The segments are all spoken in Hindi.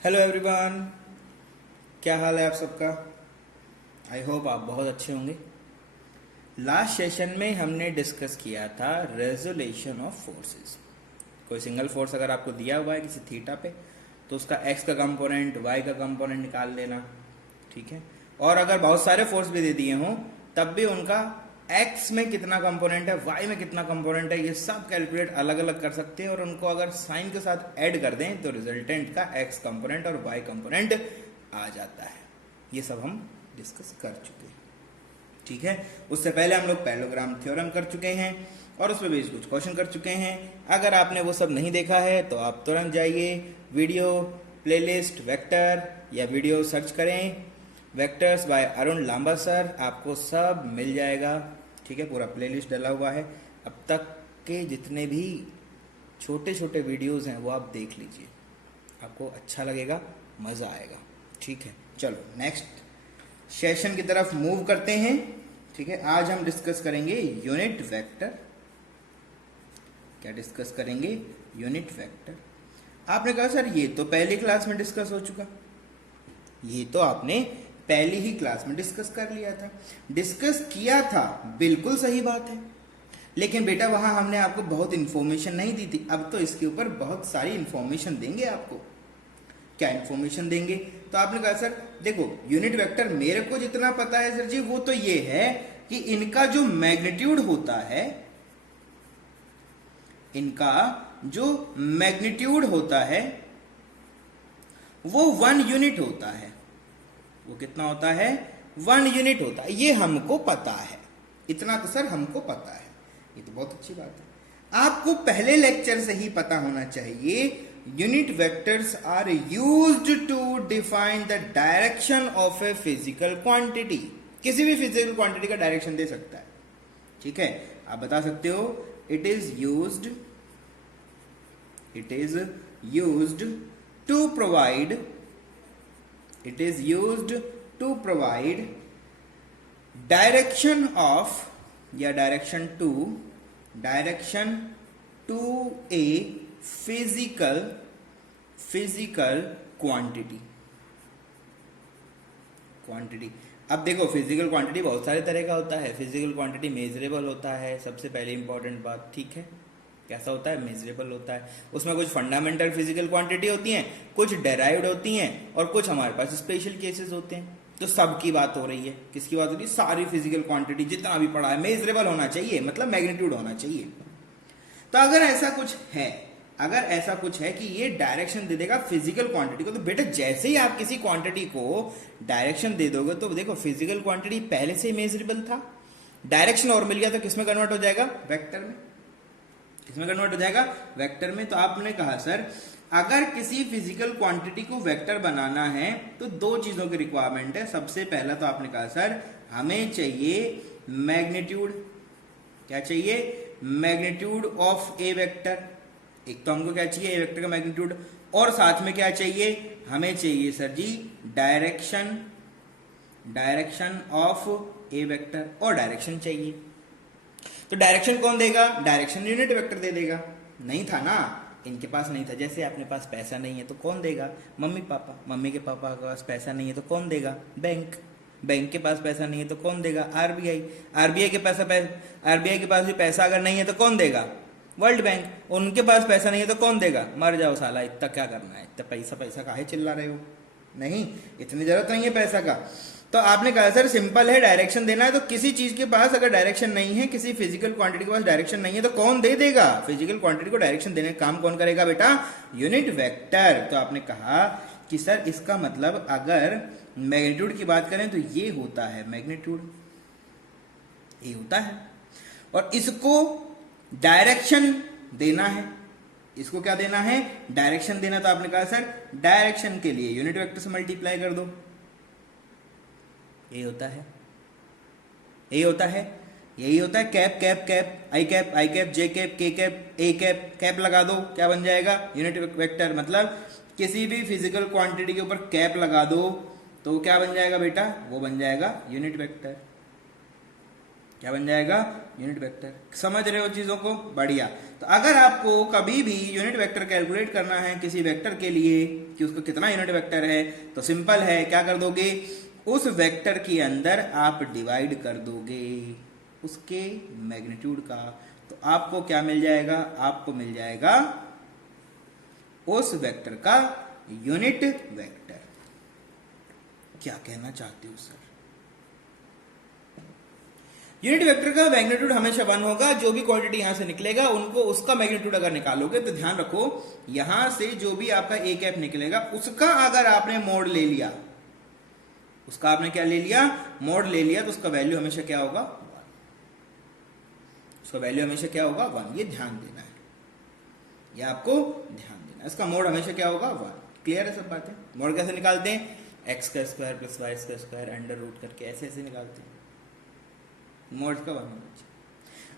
हेलो एवरीवन, क्या हाल है आप सबका। आई होप आप बहुत अच्छे होंगे। लास्ट सेशन में हमने डिस्कस किया था रेजोल्यूशन ऑफ फोर्सेस। कोई सिंगल फोर्स अगर आपको दिया हुआ है किसी थीटा पे, तो उसका एक्स का कंपोनेंट वाई का कंपोनेंट निकाल लेना, ठीक है। और अगर बहुत सारे फोर्स भी दे दिए हों तब भी उनका एक्स में कितना कंपोनेंट है, वाई में कितना कंपोनेंट है, ये सब कैलकुलेट अलग अलग कर सकते हैं। और उनको अगर साइन के साथ ऐड कर दें तो रिजल्टेंट का एक्स कंपोनेंट और वाई कंपोनेंट आ जाता है। ये सब हम डिस्कस कर चुके हैं, ठीक है। उससे पहले हम लोग पैरेललोग्राम थ्योरम कर चुके हैं और उस पर भी कुछ क्वेश्चन कर चुके हैं। अगर आपने वो सब नहीं देखा है तो आप तुरंत जाइए वीडियो प्लेलिस्ट वेक्टर या वीडियो सर्च करें vectors by Arun Lamba sir, आपको सब मिल जाएगा, ठीक है। पूरा प्लेलिस्ट डला हुआ है। अब तक के जितने भी छोटे छोटे वीडियोस हैं वो आप देख लीजिए, आपको अच्छा लगेगा, मज़ा आएगा, ठीक है। चलो नेक्स्ट सेशन की तरफ मूव करते हैं, ठीक है। आज हम डिस्कस करेंगे यूनिट वेक्टर। क्या डिस्कस करेंगे? Unit vector. आपने कहा सर ये तो पहली क्लास में डिस्कस हो चुका, ये तो आपने पहली ही क्लास में डिस्कस कर लिया था। डिस्कस किया था, बिल्कुल सही बात है, लेकिन बेटा वहां हमने आपको बहुत इंफॉर्मेशन नहीं दी थी। अब तो इसके ऊपर बहुत सारी इंफॉर्मेशन देंगे आपको। क्या इंफॉर्मेशन देंगे? तो आपने कहा सर देखो यूनिट वेक्टर मेरे को जितना पता है सर जी, वो तो ये है कि इनका जो मैग्नीट्यूड होता है, इनका जो मैग्नीट्यूड होता है वो 1 यूनिट होता है। वो कितना होता है? 1 यूनिट होता है। ये हमको पता है, इतना तो सर हमको पता है। ये तो बहुत अच्छी बात है, आपको पहले लेक्चर से ही पता होना चाहिए। Unit vectors are used to define the direction of a physical quantity. किसी भी फिजिकल क्वांटिटी का डायरेक्शन दे सकता है, ठीक है। आप बता सकते हो it is used to provide, it is used to provide direction of या direction to a physical quantity। अब देखो फिजिकल क्वांटिटी बहुत सारे तरह का होता है। फिजिकल क्वांटिटी मेजरेबल होता है, सबसे पहले इंपॉर्टेंट बात, ठीक है। कैसा होता है? मेजरेबल होता है। उसमें कुछ फंडामेंटल फिजिकल क्वांटिटी होती हैं, कुछ डेराइव्ड होती हैं और कुछ हमारे पास स्पेशल केसेस होते हैं। तो सबकी बात हो रही है, किसकी बात हो रही है? सारी फिजिकल क्वांटिटी जितना भी पड़ा है मेजरेबल होना चाहिए, मतलब मैग्नीट्यूड होना चाहिए। तो अगर ऐसा कुछ है कि ये डायरेक्शन दे देगा फिजिकल क्वांटिटी को, तो बेटा जैसे ही आप किसी क्वांटिटी को डायरेक्शन दे दोगे तो देखो फिजिकल क्वांटिटी पहले से मेजरेबल था, डायरेक्शन और मिल गया तो किसमें कन्वर्ट हो जाएगा? वेक्टर में। किसमें कन्वर्ट हो जाएगा? वेक्टर में। तो आपने कहा सर अगर किसी फिजिकल क्वांटिटी को वेक्टर बनाना है तो दो चीजों की रिक्वायरमेंट है। सबसे पहला तो आपने कहा सर हमें चाहिए मैग्नीट्यूड। क्या चाहिए? Magnitude of a vector. एक तो हमको क्या चाहिए? ए वेक्टर का मैग्नीट्यूड। और साथ में क्या चाहिए? हमें चाहिए sir ji direction of a vector, और डायरेक्शन चाहिए। तो डायरेक्शन कौन देगा? डायरेक्शन यूनिट वेक्टर दे देगा। नहीं था ना, इनके पास नहीं था। जैसे अपने पास पैसा नहीं है तो कौन देगा? Mummy papa. मम्मी के पापा के पास पैसा नहीं है तो कौन देगा? बैंक। बैंक के पास पैसा नहीं है तो कौन देगा? आरबीआई। आरबीआई के पास भी पैसा अगर नहीं है तो कौन देगा? World bank. उनके पास पैसा नहीं है तो कौन देगा? मर जाओ साला, इतना क्या करना है, इतना पैसा काहे चिल्ला रहे हो? नहीं, इतनी जरूरत नहीं है पैसा का। तो आपने कहा सर सिंपल है, डायरेक्शन देना है तो किसी चीज के पास अगर डायरेक्शन नहीं है, किसी फिजिकल क्वांटिटी के पास डायरेक्शन नहीं है तो कौन दे देगा? फिजिकल क्वांटिटी को डायरेक्शन देने का काम कौन करेगा बेटा? Unit vector. तो आपने कहा कि सर इसका मतलब अगर मैग्नीट्यूड की बात करें तो ये होता है मैग्नीट्यूड, ये होता है, और इसको डायरेक्शन देना है। इसको क्या देना है? डायरेक्शन देना। तो आपने कहा सर डायरेक्शन के लिए यूनिट वेक्टर से मल्टीप्लाई कर दो। यही होता है, यही होता है, यही होता है। कैप कैप कैप, आई कैप जे कैप के कैप ए कैप, कैप लगा दो, क्या बन जाएगा? Unit vector. मतलब किसी भी फिजिकल क्वांटिटी के ऊपर कैप लगा दो तो क्या बन जाएगा बेटा? वो बन जाएगा यूनिट वेक्टर। क्या बन जाएगा? Unit vector. समझ रहे हो चीजों को? बढ़िया। तो अगर आपको कभी भी यूनिट वेक्टर कैलकुलेट करना है किसी वेक्टर के लिए कि उसको कितना यूनिट वेक्टर है, तो सिंपल है, क्या कर दोगे? उस वेक्टर के अंदर आप डिवाइड कर दोगे उसके मैग्नीट्यूड का, तो आपको क्या मिल जाएगा? आपको मिल जाएगा उस वेक्टर का यूनिट वेक्टर। क्या कहना चाहते हो सर? यूनिट वेक्टर का मैग्नीट्यूड हमेशा 1 होगा। जो भी क्वांटिटी यहां से निकलेगा उनको उसका मैग्नीट्यूड अगर निकालोगे तो ध्यान रखो, यहां से जो भी आपका ए कैप निकलेगा उसका अगर आपने मोड ले लिया, उसका आपने क्या ले लिया? मोड ले लिया, तो उसका वैल्यू हमेशा क्या होगा? 1। उसका वैल्यू हमेशा क्या होगा? 1। ये ध्यान देना है, ये आपको ध्यान देना है। इसका मोड हमेशा क्या होगा? 1। क्लियर है सब बातें? मोड कैसे निकालते हैं? एक्स का स्क्वायर प्लस वाई का स्क्वायर अंडर रूट करके ऐसे ऐसे निकालते हैं। मोड का 1 होना चाहिए।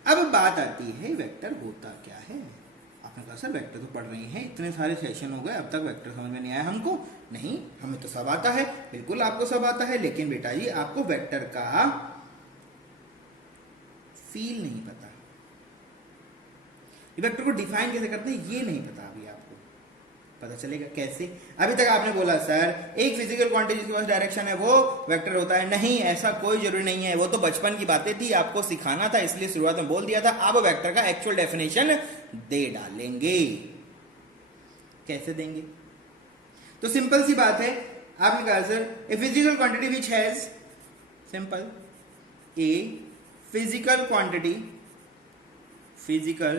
अब बात आती है वेक्टर होता क्या है। आपने कहा सर वेक्टर तो पढ़ रही हैं, इतने सारे सेशन हो गए, अब तक वेक्टर समझ में नहीं आया हमको। नहीं, हमें तो सब आता है, बिल्कुल आपको सब आता है, लेकिन बेटा जी आपको वेक्टर का फील नहीं पता, वेक्टर को डिफाइन कैसे करते हैं ये नहीं पता। अभी आपको पता चलेगा कैसे। अभी तक आपने बोला सर एक फिजिकल क्वांटिटी जिसके पास डायरेक्शन है वो वेक्टर होता है। नहीं, ऐसा कोई जरूरी नहीं है, वो तो बचपन की बातें थी, आपको सिखाना था इसलिए शुरुआत में बोल दिया था। अब वेक्टर का एक्चुअल डेफिनेशन दे डालेंगे। कैसे देंगे? तो सिंपल सी बात है, आपने कहा sir A physical quantity which has, simple, A physical quantity, physical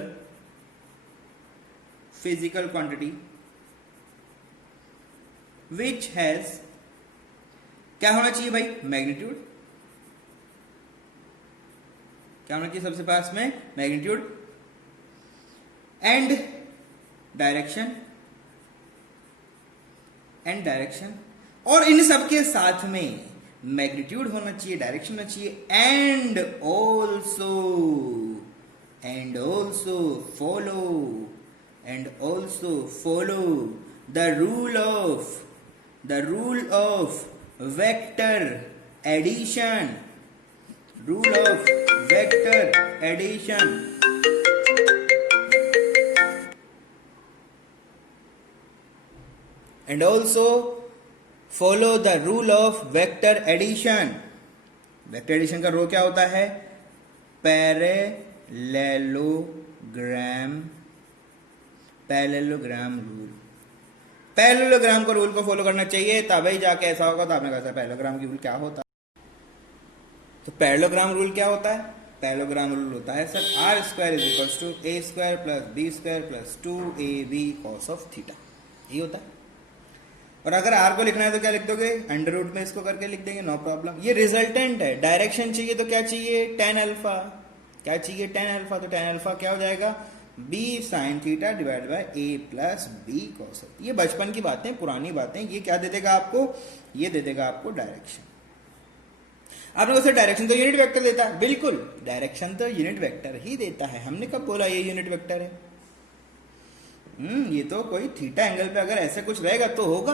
quantity which has, क्या होना चाहिए भाई? मैग्नीट्यूड। क्या होना चाहिए सबसे पास में? मैग्नीट्यूड एंड डायरेक्शन, और इन सबके साथ में मैग्नीट्यूड होना चाहिए, डायरेक्शन होना चाहिए, and also follow the rule of vector addition, and also follow the rule of vector addition. Vector addition का रो क्या होता है? Parallelogram rule. पैरेललोग्राम का रूल को फॉलो करना चाहिए, तभी जाके ऐसा होगा। तो आपने कहा पैरेललोग्राम की रूल क्या होता है? तो पैरेललोग्राम रूल क्या होता है? पैरेललोग्राम रूल होता है sir R square is equals to A square plus B square plus 2ab cos of theta. यही होता है। और अगर आर को लिखना है तो क्या लिख दोगे? अंडर रूट में इसको करके लिख देंगे, नो प्रॉब्लम। ये रिजल्टेंट है। डायरेक्शन चाहिए तो क्या चाहिए? tan alpha. क्या चाहिए? tan alpha. तो tan अल्फा क्या हो जाएगा? b sin theta divide by a plus b cos। ये बचपन की बातें, पुरानी बातें। ये क्या दे देगा आपको? ये दे देगा आपको डायरेक्शन। आपने उसे डायरेक्शन तो यूनिट वेक्टर देता है, बिल्कुल डायरेक्शन तो यूनिट वेक्टर ही देता है। हमने कब बोला ये यूनिट वेक्टर है? ये तो कोई थीटा एंगल पे अगर ऐसे कुछ रहेगा तो होगा।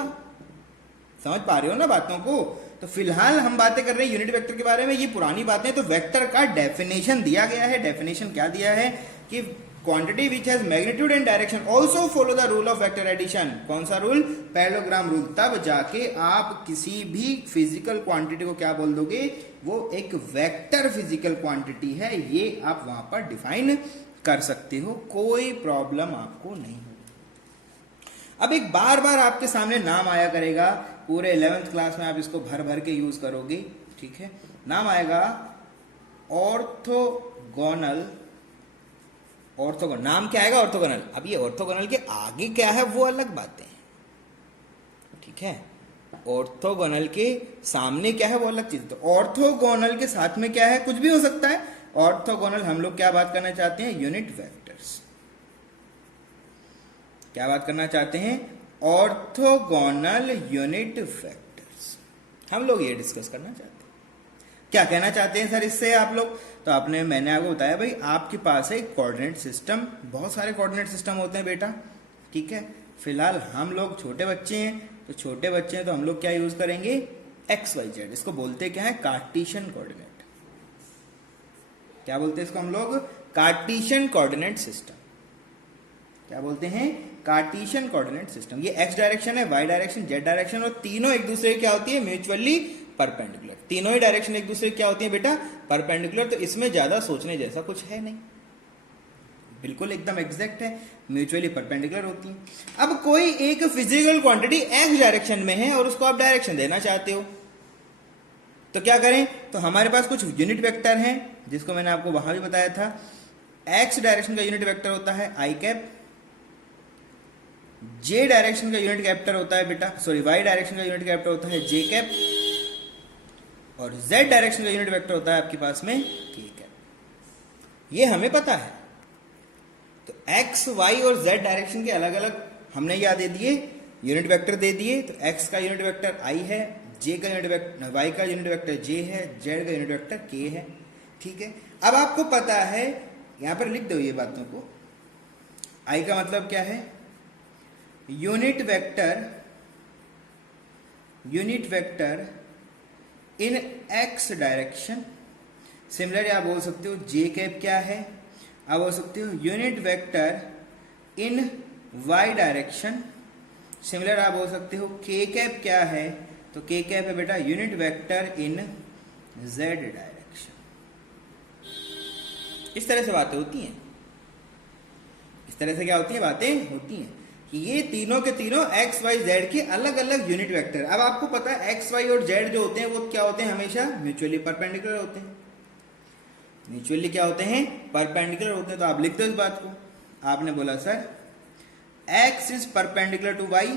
समझ पा रहे हो ना बातों को? तो फिलहाल हम बातें कर रहे हैं यूनिट वेक्टर के बारे में, ये पुरानी बातें। तो वेक्टर का डेफिनेशन दिया गया है। डेफिनेशन क्या दिया है? कि quantity which has magnitude and direction also follow the rule of vector addition. कौन सा रूल? Parallelogram rule. तब जाके आप किसी भी फिजिकल क्वांटिटी को क्या बोल दोगे? वो एक वेक्टर फिजिकल क्वांटिटी है। ये आप वहां पर डिफाइन कर सकते हो, कोई प्रॉब्लम आपको नहीं होगी। अब एक बार बार आपके सामने नाम आया करेगा, पूरे 11th क्लास में आप इसको भर भर के यूज करोगे, ठीक है? नाम आएगा ऑर्थोगोनल। नाम क्या आएगा? ऑर्थोगोनल। अब ये ऑर्थोगोनल के आगे क्या है वो अलग बातें, ठीक है? ऑर्थोगोनल के सामने क्या है वो अलग चीज। तो ऑर्थोगोनल के साथ में क्या है? कुछ भी हो सकता है। ऑर्थोगोनल हम लोग क्या बात करना चाहते हैं? Unit vectors. क्या बात करना चाहते हैं? Orthogonal unit vectors. हम लोग ये डिस्कस करना चाहते हैं। क्या कहना चाहते हैं सर इससे आप लोग? तो मैंने आपको बताया भाई, आपके पास है कोऑर्डिनेट सिस्टम। बहुत सारे कोऑर्डिनेट सिस्टम होते हैं बेटा, ठीक है? फिलहाल हम लोग छोटे बच्चे हैं, तो छोटे बच्चे हैं तो हम लोग क्या यूज करेंगे? XYZ। इसको बोलते क्या है? Cartesian coordinate. क्या बोलते हैं इसको हम लोग? Cartesian coordinate system. क्या बोलते हैं? Cartesian coordinate system. ये एक्स डायरेक्शन है, वाई डायरेक्शन, जेड डायरेक्शन, और तीनों एक दूसरे की क्या होती है? Mutually perpendicular. तीनों ही डायरेक्शन एक दूसरे की क्या होती है बेटा? परपेंडिकुलर। तो इसमें ज्यादा सोचने जैसा कुछ है नहीं, बिल्कुल एकदम एग्जैक्ट है, म्यूचुअली परपेंडिकुलर होती है। अब कोई एक फिजिकल क्वांटिटी एक्स डायरेक्शन में है और उसको आप डायरेक्शन देना चाहते हो, तो क्या करें? तो हमारे पास कुछ यूनिट वेक्टर हैं, जिसको मैंने आपको वहां भी बताया था। एक्स डायरेक्शन का यूनिट वेक्टर होता है आई कैप, जे डायरेक्शन का यूनिट वेक्टर होता है बेटा, सॉरी वाई डायरेक्शन का यूनिट वेक्टर होता है जे कैप, और जेड डायरेक्शन का यूनिट वेक्टर होता है आपके पास में के कैप। ये हमें पता है। तो एक्स, वाई और जेड डायरेक्शन के अलग अलग हमने क्या दे दिए? यूनिट वेक्टर दे दिए। तो एक्स का यूनिट वेक्टर आई है, जे का यूनिट वेक्टर, वाई का यूनिट वेक्टर जे है, जेड का यूनिट वेक्टर के है। ठीक है, अब आपको पता है, यहां पर लिख दो ये बातों को। आई का मतलब क्या है? यूनिट वेक्टर इन एक्स डायरेक्शन। सिमिलरली आप बोल सकते हो जे कैप क्या है? आप बोल सकते हो यूनिट वेक्टर इन वाई डायरेक्शन। सिमिलर आप बोल सकते हो के कैप क्या है? तो के कैप है बेटा यूनिट वेक्टर इन जेड डायरेक्शन। इस तरह से बातें होती हैं। इस तरह से क्या होती है? बातें होती हैं कि ये तीनों के तीनों एक्स वाई जेड के अलग अलग यूनिट वेक्टर। अब आपको पता है एक्स वाई और जेड जो होते हैं वो क्या होते हैं? हमेशा म्यूचुअली परपेंडिकुलर होते हैं। म्यूचुअली क्या होते हैं? परपेंडिकुलर होते हैं। तो आप लिख दो इस बात को। आपने बोला sir x is perpendicular to y,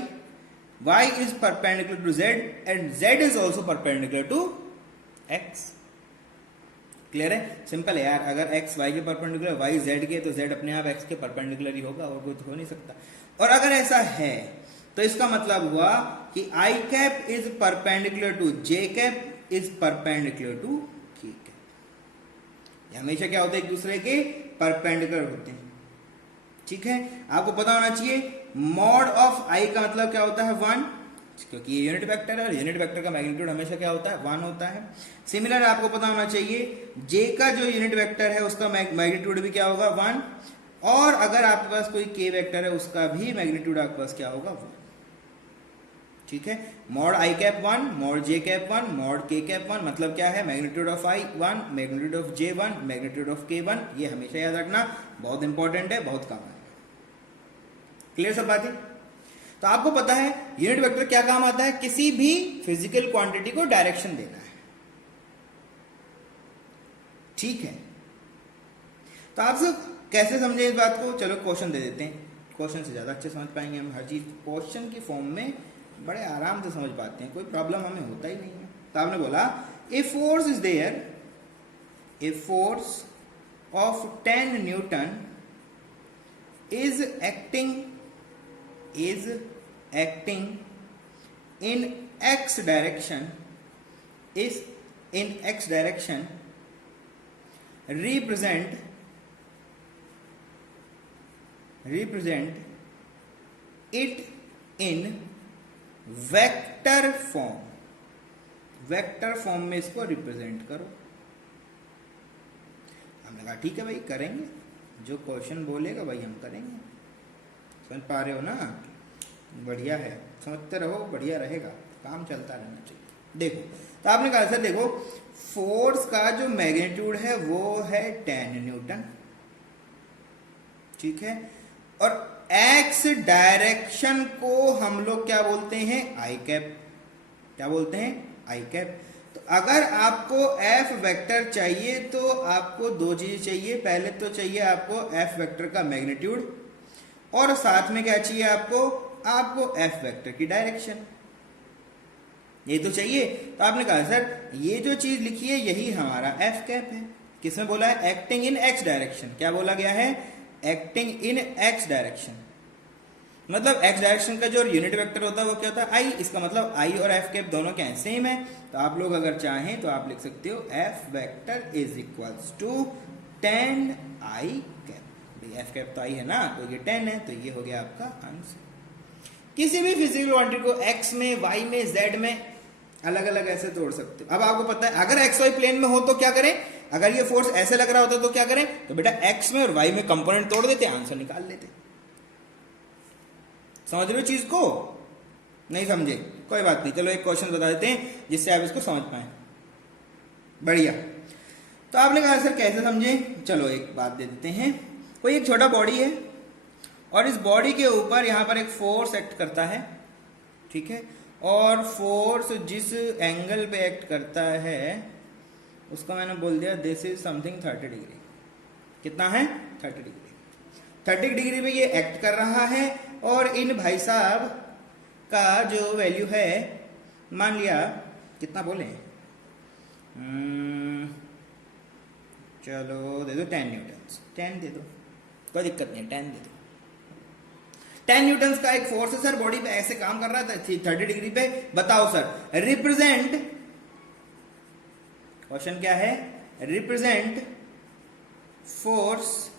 y is perpendicular to z and z is also perpendicular to x। Clear है? सिंपल है यार। अगर x y के परपेंडिकुलर, y z के, तो z अपने आप x के परपेंडिकुलर ही होगा, और कोई तो हो नहीं सकता। और अगर ऐसा है तो इसका मतलब हुआ कि i cap is perpendicular to j cap is perpendicular to k cap. ये हमेशा क्या होते हैं? एक दूसरे के परपेंडिकुलर होते हैं। ठीक है, आपको पता होना चाहिए मॉड ऑफ आई का मतलब क्या होता है? 1, क्योंकि ये यूनिट वेक्टर है और यूनिट वेक्टर का मैग्नीट्यूड हमेशा क्या होता है? 1 होता है। सिमिलर आपको पता होना चाहिए जे का जो यूनिट वेक्टर है उसका मैग्नीट्यूड भी क्या होगा? 1। और अगर आपके पास कोई के वेक्टर है उसका भी मैग्नीट्यूड आपके पास क्या होगा? 1। ठीक है, मॉड आई कैप 1, मॉड जे कैप 1, मॉड के कैप 1, मतलब क्या है? Magnitude of I 1, magnitude of J 1, magnitude of के 1। ये हमेशा याद रखना, बहुत इंपॉर्टेंट है, बहुत काम है। क्लियर सब बातें? तो आपको पता है यूनिट वेक्टर क्या काम आता है? किसी भी फिजिकल क्वांटिटी को डायरेक्शन देना है। ठीक है, तो आप सब कैसे समझे इस बात को? चलो क्वेश्चन दे देते हैं। क्वेश्चन से ज्यादा अच्छे समझ पाएंगे हम हर चीज। क्वेश्चन की फॉर्म में बड़े आराम से समझ पाते हैं, कोई प्रॉब्लम हमें होता ही नहीं है। तो आपने बोला a force is there, a force of 10 newton is acting in x direction, is in x direction, represent it in vector form. Vector form में इसको रिप्रेजेंट करो। हमने कहा ठीक है भाई, करेंगे, जो क्वेश्चन बोलेगा वही हम करेंगे। समझ पा रहे हो ना? बढ़िया है, समझते रहो, बढ़िया रहेगा, काम चलता रहना चाहिए। देखो, तो आपने कहा सर देखो फोर्स का जो मैग्नीट्यूड है वो है 10 न्यूटन। ठीक है, और एक्स डायरेक्शन को हम लोग क्या बोलते हैं? आई कैप। क्या बोलते हैं? आई कैप। तो अगर आपको एफ वेक्टर चाहिए तो आपको दो चीजें चाहिए। पहले तो चाहिए आपको एफ वेक्टर का मैग्नीट्यूड, और साथ में क्या चाहिए आपको एफ वेक्टर की डायरेक्शन। ये तो चाहिए। तो आपने कहा सर ये जो चीज लिखी है यही हमारा एफ कैप है। किसमें बोला है? Acting in X direction. क्या बोला गया है? Acting in X direction. मतलब एक्स डायरेक्शन का जो यूनिट वेक्टर होता है वो क्या होता है? आई। इसका मतलब आई और एफ कैप दोनों क्या है? सेम है। तो आप लोग अगर चाहें तो आप लिख सकते हो F vector is equals to 10 I cap. F cap तो आई है ना, तो ये 10 है, तो ये हो गया आपका आंसर। किसी भी फिजिकल क्वांटिटी को एक्स में, वाई में, जेड में अलग अलग ऐसे तोड़ सकते हो। अब आपको पता है अगर एक्स वाई प्लेन में हो तो क्या करें? अगर ये फोर्स ऐसे लग रहा होता तो क्या करें, तो बेटा एक्स में और वाई में कंपोनेंट तोड़ देते, आंसर निकाल लेते। समझ रहे हो चीज को? नहीं समझे कोई बात नहीं, चलो एक क्वेश्चन बता देते हैं जिससे आप इसको समझ पाए। बढ़िया, तो आपने कहा सर कैसे समझे, चलो एक बात दे देते हैं। कोई एक छोटा बॉडी है और इस बॉडी के ऊपर यहां पर एक फोर्स एक्ट करता है, ठीक है, और फोर्स जिस एंगल पे एक्ट करता है उसको मैंने बोल दिया दिस इज समथिंग 30 डिग्री। कितना है? 30 डिग्री। 30 डिग्री पे ये एक्ट कर रहा है और इन भाई साहब का जो वैल्यू है, मान लिया कितना बोले, चलो दे दो 10 न्यूटन। 10 दे दो, कोई दिक्कत नहीं, 10 दे दो। 10 न्यूटन का एक फोर्स है सर, बॉडी पे ऐसे काम कर रहा था 30 डिग्री पे। बताओ सर रिप्रेजेंट, क्वेश्चन क्या है, represent force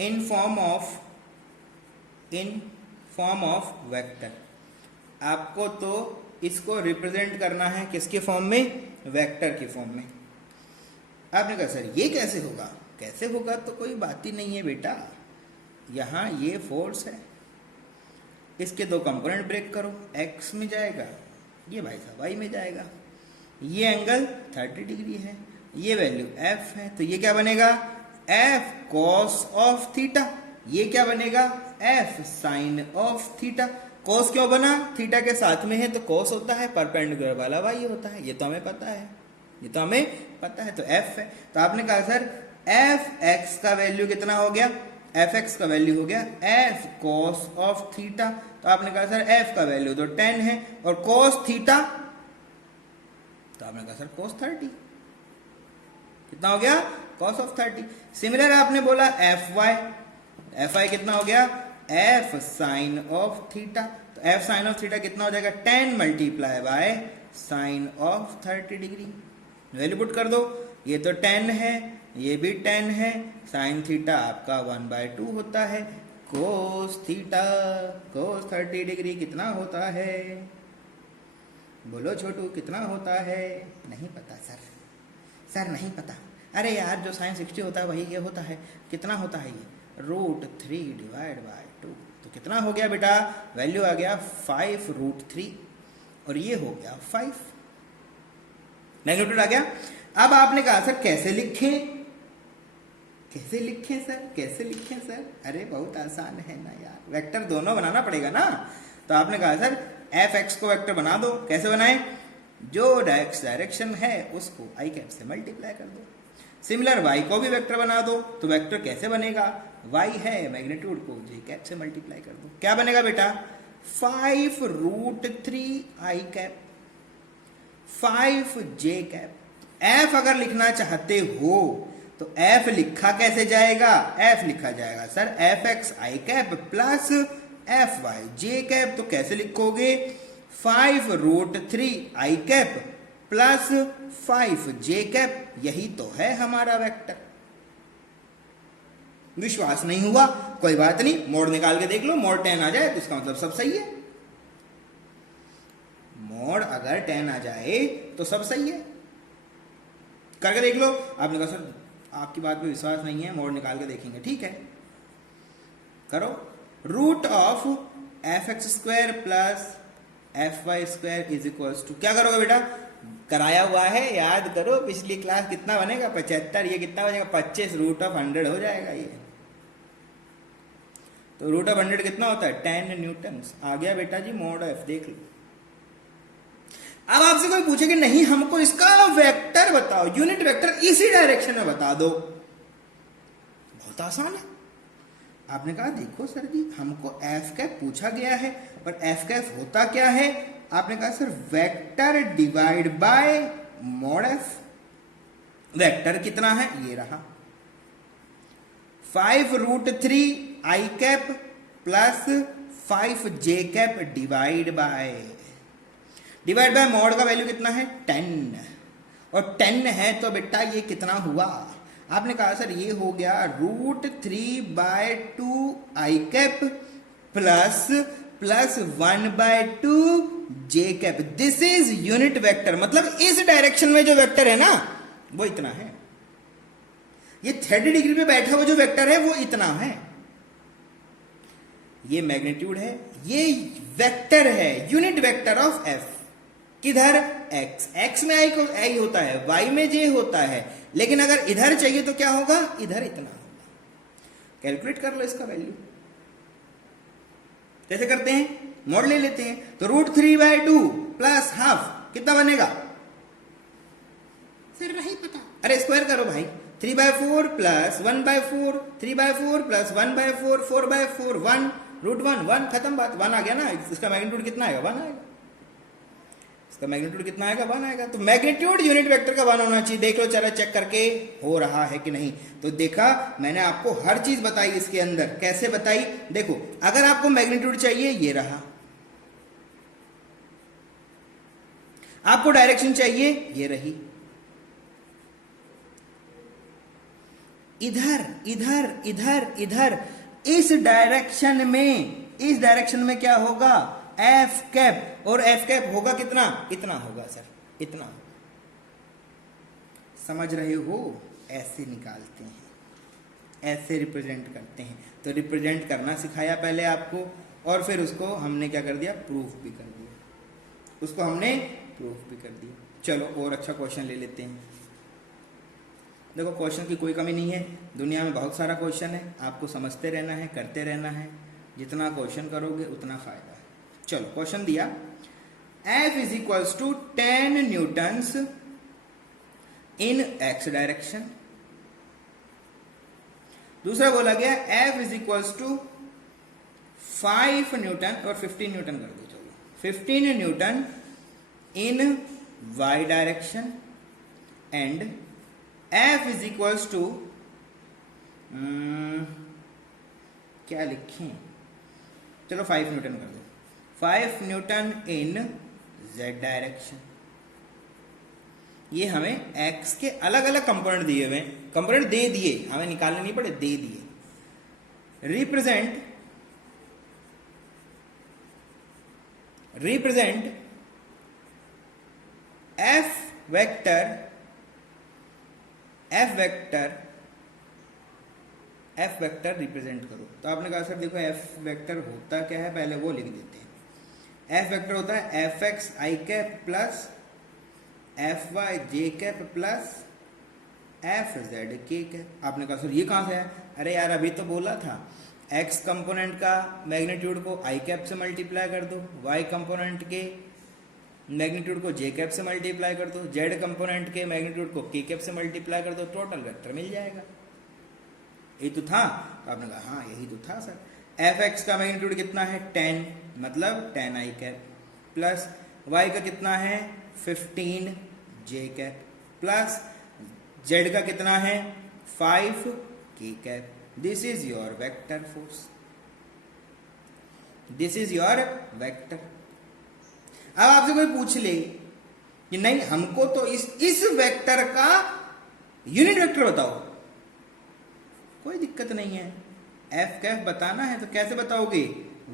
in form of vector. आपको तो इसको रिप्रेजेंट करना है किसके फॉर्म में? वेक्टर के फॉर्म में। आपने कहा सर ये कैसे होगा? कैसे होगा तो कोई बात ही नहीं है बेटा, यहां ये फोर्स है, इसके दो कंपोनेंट ब्रेक करो, एक्स में जाएगा, ये भाई साहब वाई में जाएगा। ये एंगल 30 डिग्री है, ये वैल्यू एफ है, तो ये क्या बनेगा? F cos of theta. ये क्या बनेगा? F sine of theta. Cos क्यों बना? थीटा के साथ में है तो कॉस होता है, परपेंडिकुलर वाला वाई होता है, ये तो हमें पता है, ये तो हमें पता है, तो एफ है। तो आपने कहा सर एफ एक्स का वैल्यू कितना हो गया? एफ एक्स का वैल्यू हो गया एफ कॉस ऑफ थीटा। तो आपने कहा सर एफ का वैल्यू तो 10 है और कॉस थीटा, तो आपने कहा सर कॉस 30। कितना हो गया? Cos of 30। सिमिलर आपने बोला एफ वाई कितना हो गया? F sine of theta. तो एफ साइन ऑफ थीटा कितना हो जाएगा? 10 multiply by sine of 30 degree. Value put कर दो, ये तो 10 है, ये भी 10 है, साइन थीटा आपका 1/2 होता है, कोस थीटा कोस 30 डिग्री कितना होता है? बोलो छोटू कितना होता है? नहीं पता सर नहीं पता। अरे यार जो साइन 60 होता है वही ये होता है। कितना होता है ये? √3 डिवाइड बाय 2। तो कितना हो गया बेटा? वैल्यू आ गया 5√3 और ये हो गया 5। मैग्नीट्यूड आ गया। अब आपने कहा सर कैसे लिखें? कैसे लिखें सर? अरे बहुत आसान है ना यार, वेक्टर दोनों बनाना पड़ेगा ना। तो आपने कहा सर एफ एक्स को वेक्टर बना दो। कैसे बनाए? जो एक्स डायरेक्शन है उसको आई कैप से मल्टीप्लाई कर दो। सिमिलर वाई को भी वेक्टर बना दो। तो वेक्टर कैसे बनेगा? वाई है, मैग्नीट्यूड को जे कैप से मल्टीप्लाई कर दो। क्या बनेगा बेटा? 5√3 I cap 5 J cap. F अगर लिखना चाहते हो तो एफ लिखा कैसे जाएगा? एफ लिखा जाएगा सर एफ एक्स आई कैप प्लस एफ वाई जे कैप। तो कैसे लिखोगे? 5√3 I cap plus 5 J cap. यही तो है हमारा वेक्टर। विश्वास नहीं हुआ कोई बात नहीं, मोड निकाल के देख लो। मोड 10 आ जाए तो इसका मतलब सब सही है। मोड अगर 10 आ जाए तो सब सही है। करके देख लो। आपने कहा सर आपकी बात पे विश्वास नहीं है, मोड निकाल के देखेंगे। ठीक है करो। Root of F X square plus F Y square is equals to, क्या करोगे बेटा? कराया हुआ है, याद करो पिछली क्लास। कितना बनेगा? 75। ये कितना बनेगा? 25 √100 हो जाएगा ये। तो √100 कितना होता है? 10 न्यूटन। आ गया बेटा जी मोड एफ, देख लो। अब आपसे कोई पूछे कि नहीं हमको इसका वेक्टर बताओ, यूनिट वेक्टर इसी डायरेक्शन में बता दो, बहुत आसान है। आपने कहा देखो सर जी हमको एफ कैप पूछा गया है, पर एफ कैप होता क्या है? आपने कहा sir vector divide by mod F. Vector कितना है? ये रहा 5√3 I cap plus 5 J cap divide by mod का वैल्यू कितना है? 10। और 10 है तो बेटा ये कितना हुआ? आपने कहा सर ये हो गया √3/2 I cap plus 1/2 J cap. This is unit vector. मतलब इस डायरेक्शन में जो वेक्टर है ना वो इतना है। ये 30 डिग्री पे बैठा हुआ जो वेक्टर है वो इतना है, ये मैग्नीट्यूड है, ये वेक्टर है, यूनिट वेक्टर ऑफ एफ। किधर? एक्स, एक्स में आई होता है, वाई में जे होता है, लेकिन अगर इधर चाहिए तो क्या होगा? इधर इतना होगा। कैलकुलेट कर लो इसका वैल्यू। कैसे करते हैं? मॉड ले लेते हैं। तो √3/2 प्लस हाफ कितना बनेगा? सर नहीं पता। अरे स्क्वायर करो भाई। 3/4 प्लस 1/4, 3/4 प्लस 1/4, 4/4, 1 √1, खत्म बात। 1 आ गया ना। इसका मैग्नीट्यूड कितना आएगा? 1 आएगा। इसका मैग्नीट्यूड कितना आएगा? 1 आएगा। तो मैग्नीट्यूड यूनिट वेक्टर का 1 होना चाहिए। देख लो चलो चेक करके हो रहा है कि नहीं। तो देखा, मैंने आपको हर चीज बताई इसके अंदर। कैसे बताई? देखो, अगर आपको मैग्नीट्यूड चाहिए, ये रहा। आपको डायरेक्शन चाहिए, ये रही। इधर इधर इधर इधर इस डायरेक्शन में क्या होगा? F cap. और एफ कैप होगा कितना? इतना होगा सर, इतना। समझ रहे हो? ऐसे निकालते हैं, ऐसे रिप्रेजेंट करते हैं। तो रिप्रेजेंट करना सिखाया पहले आपको, और फिर उसको हमने क्या कर दिया? प्रूफ भी कर दिया। उसको हमने प्रूफ भी कर दिया। चलो और अच्छा क्वेश्चन ले लेते हैं। देखो, क्वेश्चन की कोई कमी नहीं है, दुनिया में बहुत सारा क्वेश्चन है। आपको समझते रहना है, करते रहना है। जितना क्वेश्चन करोगे उतना फायदा है। चलो, क्वेश्चन दिया F is equals to 10 newtons in X direction. दूसरा बोला गया F is equals to 5 newton और 15 न्यूटन कर दो। चलो, 15 newton in y direction and F is equals to क्या लिखें? चलो 5 न्यूटन कर दो। 5 न्यूटन इन z डायरेक्शन। ये हमें x के अलग अलग कंपोनेंट दिए हुए, कंपोनेंट दे दिए, हमें निकालने नहीं पड़े, दे दिए। रिप्रेजेंट f वेक्टर रिप्रेजेंट करो। तो आपने कहा सर देखो f वेक्टर होता क्या है, पहले वो लिख देते हैं। f वेक्टर होता है fx i cap plus fy j cap plus fz k cap. आपने कहा सर ये कहां से है? अरे यार, अभी तो बोला था x कंपोनेंट का मैग्नीट्यूड को i कैप से मल्टीप्लाई कर दो, y कंपोनेंट के मैग्नीट्यूड को j कैप से मल्टीप्लाई कर दो, z कंपोनेंट के मैग्नीट्यूड को k कैप से मल्टीप्लाई कर दो, टोटल वेक्टर मिल जाएगा। यही तो था। तो आपने कहा हाँ यही तो था सर। fx का मैग्नीट्यूड कितना है? 10, मतलब 10 i कैप प्लस y का कितना है? 15 j कैप प्लस z का कितना है? 5 k cap. This is your vector force, this is your vector. अब आपसे कोई पूछ ले कि नहीं हमको तो इस वेक्टर का यूनिट वेक्टर बताओ, कोई दिक्कत नहीं है। एफ कैफ बताना है तो कैसे बताओगे?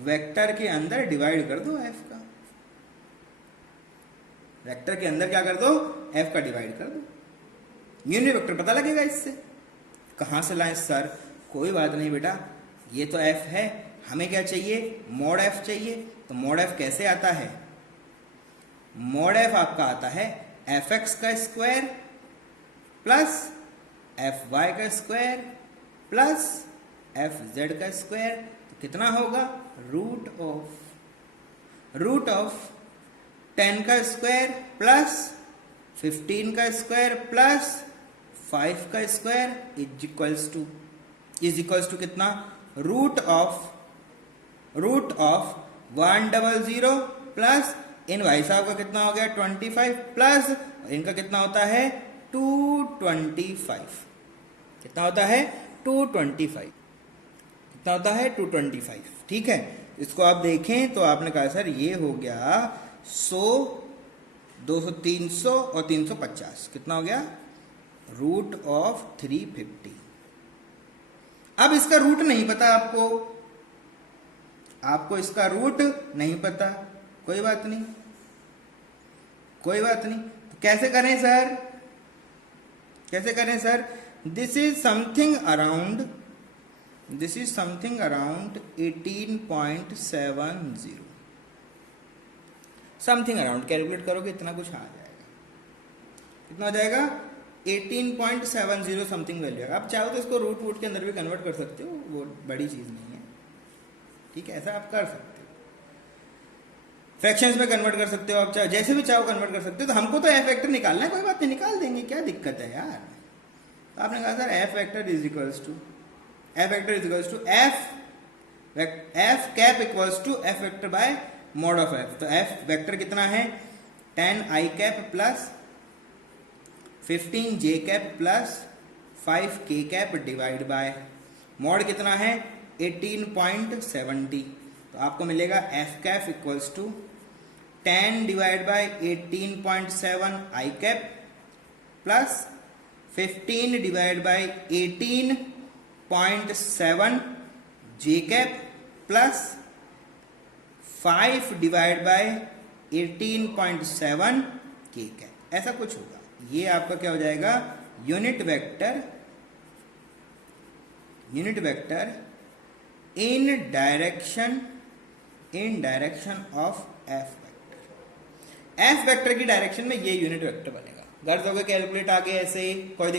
वेक्टर के अंदर डिवाइड कर दो एफ का, वेक्टर के अंदर क्या कर दो? एफ का डिवाइड कर दो, यूनिट वेक्टर पता लगेगा इससे। कहां से लाएं सर? कोई बात नहीं बेटा, ये तो एफ है, हमें क्या चाहिए? मॉड एफ चाहिए। तो मॉड एफ कैसे आता है? मॉड एफ आपका आता है एफ एक्स का स्क्वायर प्लस एफ वाई का स्क्वायर प्लस एफ जेड का स्क्वायर। तो कितना होगा? रूट ऑफ 10 का स्क्वायर प्लस 15 का स्क्वायर प्लस 5 का स्क्वायर इज इक्वल्स टू कितना? रूट ऑफ 100 प्लस इन भाई साहब का कितना हो गया? 25 प्लस इनका कितना होता है? 225। कितना होता है? 225। कितना होता है? 225। ठीक है, इसको आप देखें तो आपने कहा सर ये हो गया 100, 200, 300 और 350। कितना हो गया? Root of 350। अब इसका रूट नहीं पता आपको इसका रूट नहीं पता, कोई बात नहीं, कोई बात नहीं। तो कैसे करें sir? This is something around 18.70, something around calculate करोगे इतना कुछ आ जाएगा। कितना हो जाएगा? 18.70 समथिंग वैल्यू। आप चाहो तो इसको रूट के अंदर भी कन्वर्ट कर सकते हो, वो बड़ी चीज नहीं है, ठीक है, ऐसा आप कर सकते हो। फ्रैक्शंस में कन्वर्ट कर सकते हो, आप चाहो जैसे भी चाहो कन्वर्ट कर सकते हो। तो हमको तो एफ वेक्टर निकालना है, कोई बात नहीं, निकाल देंगे, क्या दिक्कत है यार। तो आपने कहा sir F vector is equals to F cap equals to F vector by mod of F. तो एफ वेक्टर कितना है? 10 I cap plus 15 J cap plus 5 K cap divide by mod कितना है? 18.70। तो आपको मिलेगा F cap equals to 10 divide by 18.7 I cap plus 15 divide by 18.7 J cap plus 5 divide by 18.7 K cap, ऐसा कुछ होगा। ये आपका क्या हो जाएगा? Unit vector in direction of F vector. F vector की डायरेक्शन में ये यूनिट वेक्टर बनेगा। कर दोगे कैलकुलेट आगे ऐसे? कोई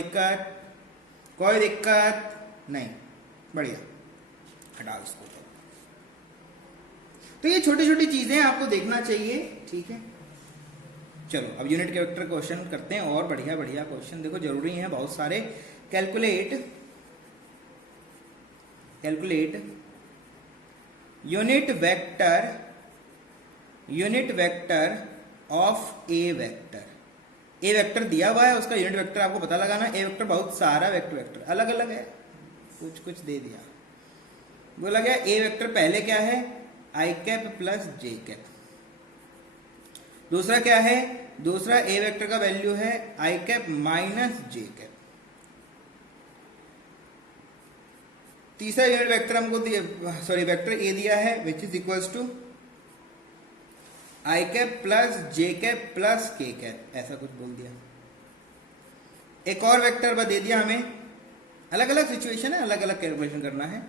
दिक्कत नहीं, बढ़िया, हटाओ इसको। तो ये छोटी छोटी चीजें आपको देखना चाहिए, ठीक है। चलो अब यूनिट के वेक्टर क्वेश्चन करते हैं, और बढ़िया बढ़िया क्वेश्चन देखो, जरूरी है बहुत सारे। Calculate unit vector of a vector. A vector दिया हुआ है, उसका यूनिट वेक्टर आपको पता लगाना। ए वेक्टर बहुत सारा वेक्टर अलग अलग है, कुछ दे दिया, बोला गया ए वेक्टर पहले क्या है? I cap plus J cap. दूसरा क्या है? दूसरा ए वेक्टर का वैल्यू है I cap minus J cap. तीसरा यूनिट वेक्टर हमको वेक्टर ए दिया है which is equals to I cap plus J cap plus K cap, ऐसा कुछ बोल दिया। एक और वेक्टर दे दिया हमें, अलग अलग सिचुएशन है, अलग अलग कैलकुलेशन करना है।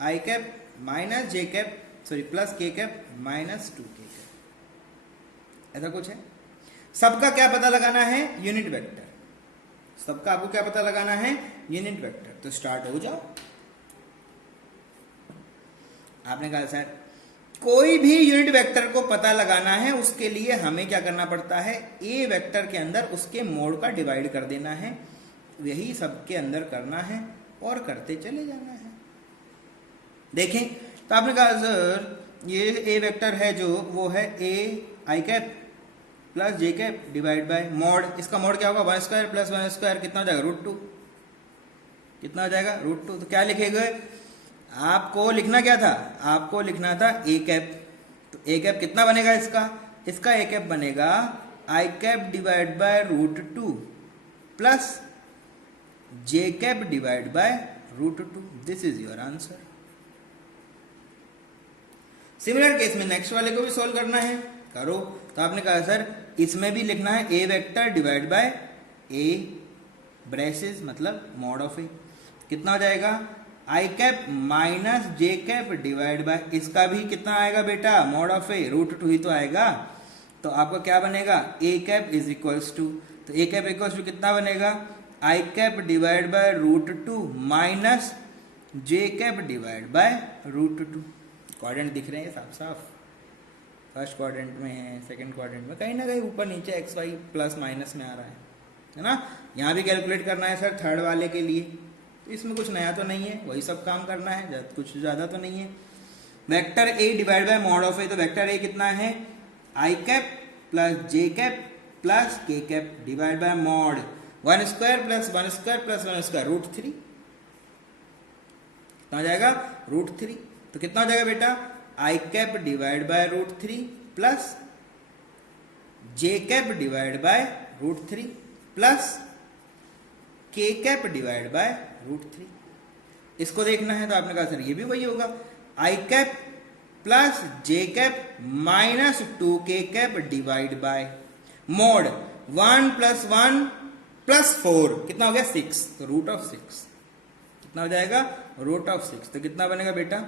I cap minus J cap plus K cap minus 2 K cap, ऐसा कुछ है। सबका क्या पता लगाना है? Unit vector. सबका आपको क्या पता लगाना है? Unit vector. तो स्टार्ट हो जाओ। आपने कहा सर कोई भी यूनिट वेक्टर को पता लगाना है, उसके लिए हमें क्या करना पड़ता है? ए वेक्टर के अंदर उसके मोड का डिवाइड कर देना है। यही सबके अंदर करना है और करते चले जाना है। देखें तो आपने कहा सर ये ए वेक्टर है जो वो है A I cap plus J cap divide by mod. इसका मॉड क्या होगा? 1 स्क्वायर प्लस 1 स्क्वायर, कितना हो जाएगा? √2। कितना हो जाएगा? √2। तो क्या लिखेंगे? आपको लिखना क्या था? आपको लिखना था ए कैप। तो ए कैप कितना बनेगा इसका ए कैप बनेगा I cap divide by √2 plus J cap divide by √2। This is your answer. Similar case में नेक्स्ट वाले को भी सोल्व करना है, करो। तो आपने कहा सर इसमें भी लिखना है A vector divide by A braces मतलब मॉड ऑफ ए। कितना हो जाएगा? I cap minus J cap divide by, इसका भी कितना आएगा बेटा? मॉड ऑफ ए, √2 ही तो आएगा। तो आपका क्या बनेगा? A cap is equals to, तो ए कैप इक्वल्स टू कितना बनेगा? I cap divide by √2 minus J cap divide by √2। Quadrant दिख रहे हैं साफ साफ, फर्स्ट क्वाड्रेंट में है, सेकंड क्वाड्रेंट में, कहीं ना कहीं ऊपर नीचे एक्स वाई प्लस माइनस में आ रहा है ना। यहाँ भी कैलकुलेट करना है सर थर्ड वाले के लिए, तो इसमें कुछ नया तो नहीं है, वही सब काम करना है, कुछ ज़्यादा तो नहीं है। Vector A divide by mod of A, तो वेक्टर ए कितना है? I cap plus J cap plus K cap divide by mod 1 square plus 1 square plus 1 square √3। कितना हो जाएगा? √3। तो कितना हो जाएगा बेटा? I cap divide by √3 plus J cap divide by √3 plus K cap divide by √3। इसको देखना है तो आपने कहा सर ये भी वही होगा, आई cap plus J cap minus 2 K cap divide by mod 1 plus 1 plus 4 कितना हो गया 6, तो रूट ऑफ 6 कितना हो जाएगा रूट ऑफ 6, तो कितना बनेगा बेटा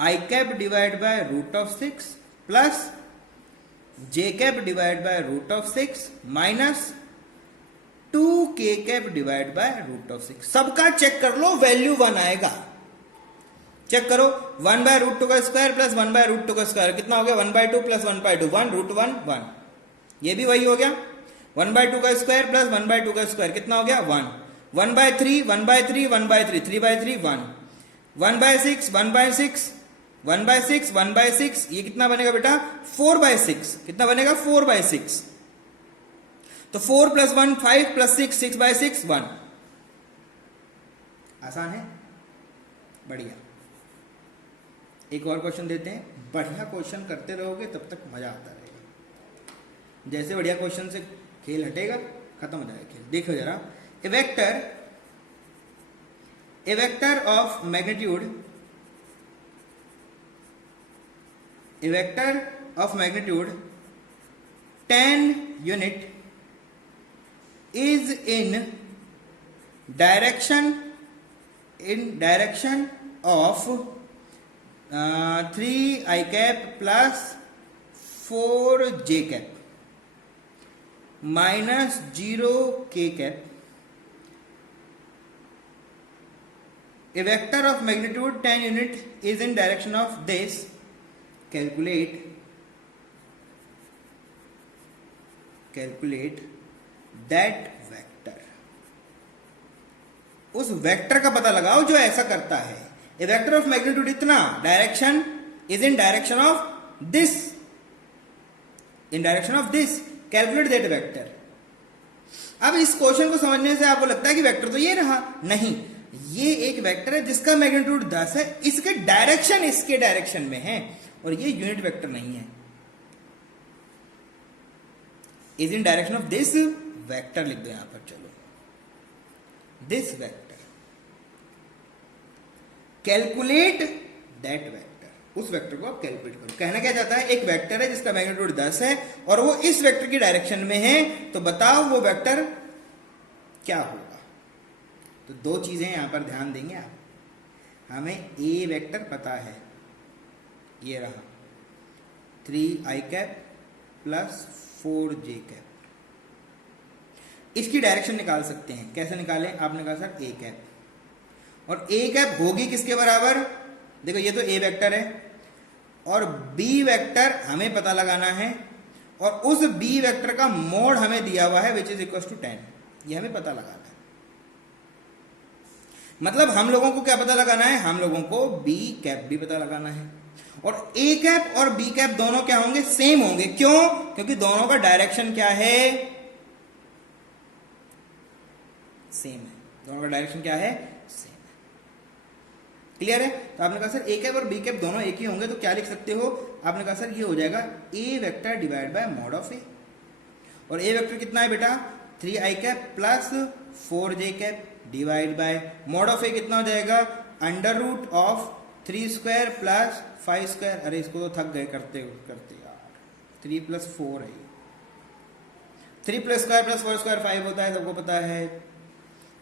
I cap divide by root of 6 plus J cap divide by root of 6 minus 2 K cap divide by root of 6। सबका चेक कर लो, वैल्यू 1 आएगा। चेक करो 1 बाय रूट 2 का स्क्वायर प्लस 1 बाय रूट 2 का स्क्वायर कितना हो गया 1 बाय 2 प्लस 1 बाय 2 1 रूट 1 1। ये भी वही हो गया 1 बाय 2 का स्क्वायर प्लस 1 बाय 2 का स्क्वायर कितना हो गया 1 1 by 3 1 by 3 1 by 3 3 by 3 1 1 by 6 1 by 6 1 by 6 1 by 6, ये कितना बनेगा बेटा 4 बाय 6, कितना बनेगा 4 बाय 6, तो 4 प्लस 1 5 प्लस 6 6 बाय 6 1। आसान है, बढ़िया। एक और क्वेश्चन देते हैं, बढ़िया क्वेश्चन करते रहोगे तब तक मजा आता रहेगा। जैसे बढ़िया क्वेश्चन से खेल हटेगा खत्म हो जाएगा खेल। देखो जरा, A vector of magnitude tan unit is in direction of 3 I cap plus 4 j cap minus 0 k cap. A vector of magnitude 10 unit is in direction of this. Calculate that vector. उस वेक्टर का पता लगाओ जो ऐसा करता है। ए वेक्टर ऑफ मैग्नीट्यूड इतना, direction is in direction of this, calculate that vector. अब इस क्वेश्चन को समझने से आपको लगता है कि वेक्टर तो ये रहा, नहीं, ये एक वेक्टर है जिसका मैग्नीट्यूड 10 है, इसके डायरेक्शन इसके डायरेक्शन में है और ये यूनिट वेक्टर नहीं है। Is in direction of this vector लिख दो यहां पर, चलो this vector, calculate that vector. उस वेक्टर को आप कैलकुलेट करो। कहना क्या चाहता है, एक वेक्टर है जिसका मैग्नीट्यूड 10 है और वो इस वेक्टर की डायरेक्शन में है, तो बताओ वो वेक्टर क्या होगा। तो दो चीजें यहां पर ध्यान देंगे आप। हमें ए वेक्टर पता है, ये रहा 3 I cap plus 4 J cap. इसकी डायरेक्शन निकाल सकते हैं, कैसे निकालें? आपने कहा सर ए कैप, और ए कैप होगी किसके बराबर? देखो ये तो ए वेक्टर है और बी वेक्टर हमें पता लगाना है, और उस बी वेक्टर का मोड हमें दिया हुआ है विच इज इक्वल टू 10। ये हमें पता लगाना है। मतलब हम लोगों को क्या पता लगाना है? हम लोगों को बी कैप भी पता लगाना है, और ए कैप और बी कैप दोनों क्या होंगे? सेम होंगे। क्यों? क्योंकि दोनों का डायरेक्शन क्या है? सेम है। दोनों का डायरेक्शन क्या है? सेम है। क्लियर है? तो आपने कहा सर ए कैप और बी कैप दोनों एक ही होंगे, तो क्या लिख सकते हो? आपने कहा सर ये हो जाएगा A vector divide by mod of A, और ए वेक्टर कितना है बेटा? 3 I cap plus 4 J cap divide by mod of A कितना हो जाएगा? Under root of 3 square plus 5 square. अरे इसको तो थक गए करते करते यार, 3 प्लस 4 है, 3 प्लस स्क्वायर प्लस 4 स्क्वायर 5 होता है, सबको पता है।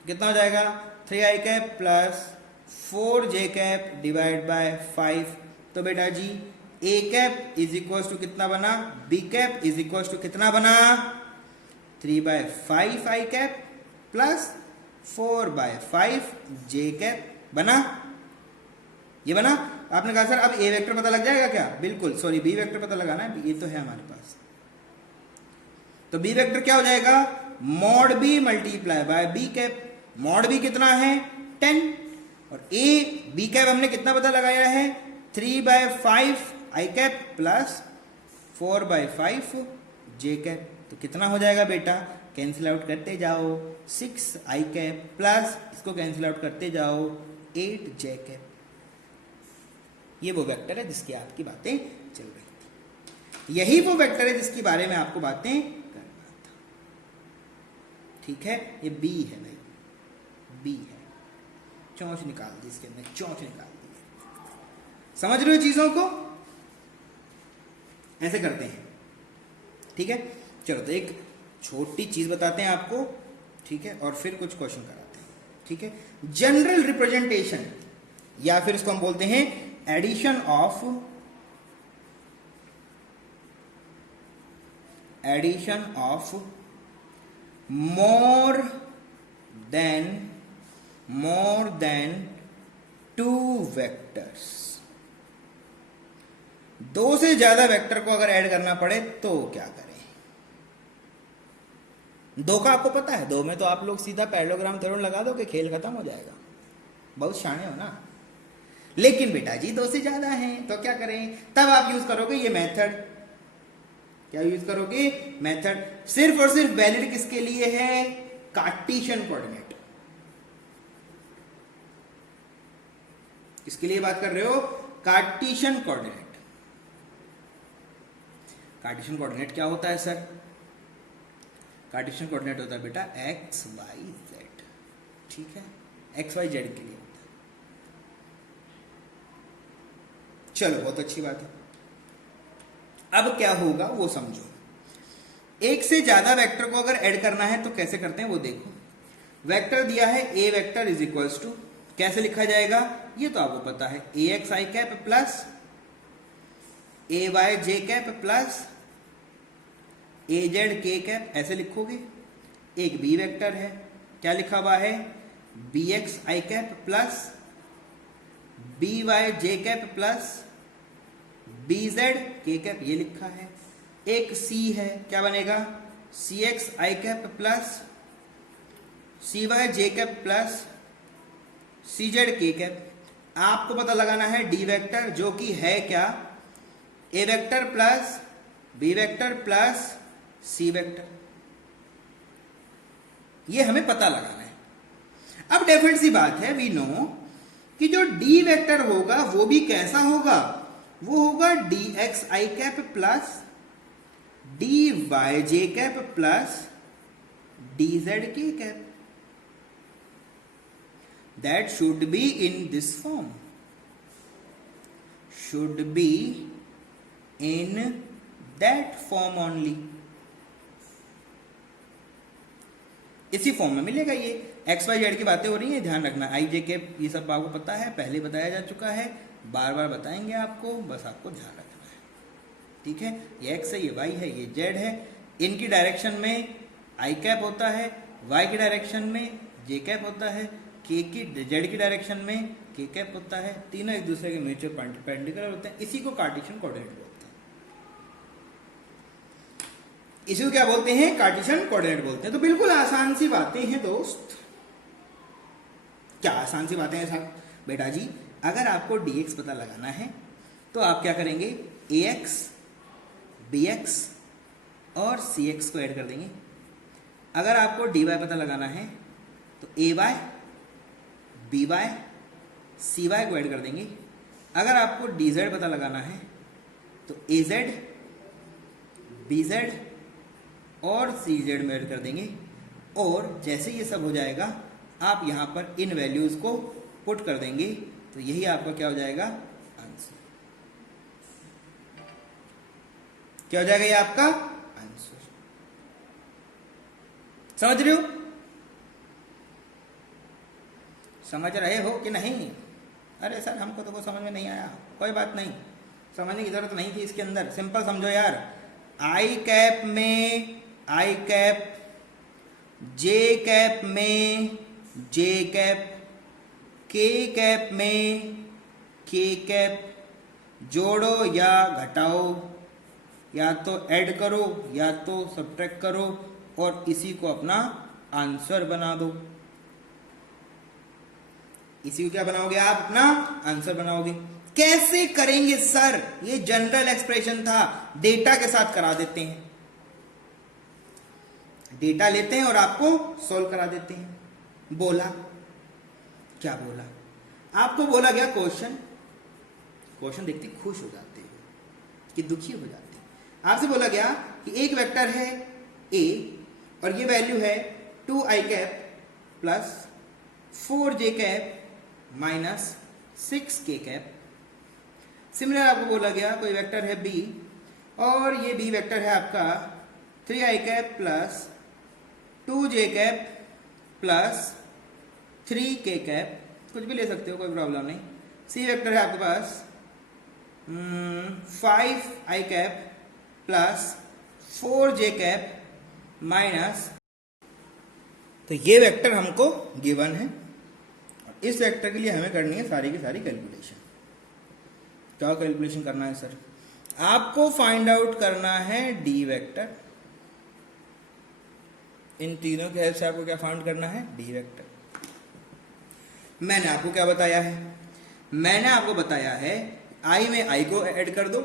कितना हो जाएगा? 3 I cap plus 4 J cap divide by 5। तो बेटा जी A cap is equal to कितना बना? B cap is equal to कितना बना? 3/5 I cap plus 4/5 J cap बना। ये बना। आपने कहा सर अब ए वेक्टर पता लग जाएगा क्या? बिल्कुल, सॉरी बी वेक्टर पता लगाना है, ये तो है हमारे पास। तो बी वेक्टर क्या हो जाएगा? Mod B multiply by B cap. Mod B कितना है? 10, और ए बी कैप हमने कितना पता लगाया है? 3/5 I cap plus 4/5 J cap. तो कितना हो जाएगा बेटा? कैंसिल आउट करते जाओ, 6 आई कैप प्लस इसको कैंसिल आउट करते जाओ 8 जे कैप। ये वो वेक्टर है जिसकी आपकी बातें चल रही थी। यही वो वेक्टर है जिसके बारे में आपको बातें करना था। ठीक है, ये बी है भाई, बी है। चौंच निकाल दी इसके अंदर, चौंच निकाल दी। समझ रहे हो चीजों को? ऐसे करते हैं। ठीक है, चलो तो एक छोटी चीज बताते हैं आपको। ठीक है, और फिर कुछ क्वेश्चन कराते हैं, ठीक है। जनरल रिप्रेजेंटेशन, या फिर इसको हम बोलते हैं addition of more than two vectors. दो से ज्यादा वेक्टर को अगर ऐड करना पड़े तो क्या करें? दो का आपको पता है, दो में तो आप लोग सीधा पैरेललोग्राम थ्योरम लगा दो कि खेल खत्म हो जाएगा, बहुत शाणे हो ना। लेकिन बेटा जी दो से ज्यादा है तो क्या करें? तब आप यूज करोगे ये मेथड। क्या यूज करोगे? मेथड। सिर्फ और सिर्फ वैलिड किसके लिए है? Cartesian coordinate. किसके लिए बात कर रहे हो? Cartesian coordinate. कार्टेशियन कोऑर्डिनेट क्या होता है सर? कार्टेशियन कोऑर्डिनेट होता है बेटा एक्स वाई जेड, ठीक है, एक्स वाई जेड के लिए होता है। चलो बहुत अच्छी बात है। अब क्या होगा वो समझो। एक से ज्यादा वेक्टर को अगर ऐड करना है तो कैसे करते हैं वो देखो। वेक्टर दिया है A vector is equals to, कैसे लिखा जाएगा ये तो आपको पता है, ए एक्स आई कैप प्लस ए वाई जे कैप प्लस ए जेड के कैप, ऐसे लिखोगे। एक बी वेक्टर है, क्या लिखा हुआ है? बी एक्स आई कैप प्लस बी वाई जे कैप प्लस बी जेड के कैप, ये लिखा है। एक सी है, क्या बनेगा? सी एक्स आई कैप प्लस सी वाई जे कैप प्लस सी जेड के कैप। आपको पता लगाना है डी वेक्टर, जो कि है क्या? A vector plus B vector plus C vector, ये हमें पता लगाना है। अब डेफिनेट सी बात है, वी नो कि जो डी वेक्टर होगा वो भी कैसा होगा? वो होगा डी एक्स आई कैप प्लस डी वाई जे कैप प्लस डी जेड के cap. That should be in this form, should be in that form only. इसी फॉर्म में मिलेगा ये। एक्स वाई जेड की बातें हो रही हैं, ध्यान रखना। आई जे के ये सब आपको पता है, पहले बताया जा चुका है, बार बार बताएंगे आपको, बस आपको ध्यान रखना है, ठीक है। ये एक्स है, ये वाई है, ये जेड है। इनकी डायरेक्शन में आई कैप होता है, वाई की डायरेक्शन में जे कैप होता है, के की जेड की डायरेक्शन में के कैप होता है। तीनों एक दूसरे के म्यूचुअल परपेंडिकुलर होते हैं। इसी को कार्टेशियन कोऑर्डिनेट बोलते हैं। इसी को क्या बोलते हैं? कार्टेशियन कोऑर्डिनेट बोलते हैं। तो बिल्कुल आसान सी बातें हैं दोस्त। क्या आसान सी बातें हैं साहब? बेटा जी अगर आपको dx पता लगाना है तो आप क्या करेंगे? ax bx और cx को ऐड कर देंगे। अगर आपको dy पता लगाना है तो ay by cy को ऐड कर देंगे। अगर आपको dz पता लगाना है तो az bz और cz में ऐड कर देंगे। और जैसे ये सब हो जाएगा आप यहां पर इन वैल्यूज को पुट कर देंगे तो यही आपका क्या हो जाएगा? आंसर। क्या हो जाएगा ये आपका आंसर? समझ रहे हो? समझ रहे हो कि नहीं? अरे सर हमको तो वो समझ में नहीं आया। कोई बात नहीं, समझने की जरूरत नहीं थी इसके अंदर। सिंपल समझो यार। आई कैप में आई कैप, जे कैप में जे कैप, के कैप में के कैप, जोड़ो या घटाओ, या तो ऐड करो या तो सब्ट्रैक्ट करो और इसी को अपना आंसर बना दो। इसी को क्या बनाओगे आप? अपना आंसर बनाओगे। कैसे करेंगे सर? ये जनरल एक्सप्रेशन था, डेटा के साथ करा देते हैं। डेटा लेते हैं और आपको सॉल्व करा देते हैं। बोला क्या? बोला आपको बोला गया क्वेश्चन, क्वेश्चन देखते खुश हो जाते हो कि दुखी हो जाते हैं। आपसे बोला गया कि एक वेक्टर है a और ये वैल्यू है 2i cap plus 4j cap minus 6k cap. Similar आपको बोला गया कोई वेक्टर है b और ये b वेक्टर है आपका 3i cap plus 2j cap plus 3k cap, कुछ भी ले सकते हो, कोई प्रॉब्लम नहीं। सी वेक्टर है आपके पास 5i cap plus 4j cap minus, तो ये वेक्टर हमको गिवन है। इस वेक्टर के लिए हमें करनी है सारी की सारी कैलकुलेशन। क्या कैलकुलेशन करना है सर? आपको फाइंड आउट करना है डी वेक्टर। इन तीनों के हेल्प से आपको क्या फाइंड करना है? D vector. मैंने आपको क्या बताया है? मैंने आपको बताया है आई में आई को ऐड कर दो,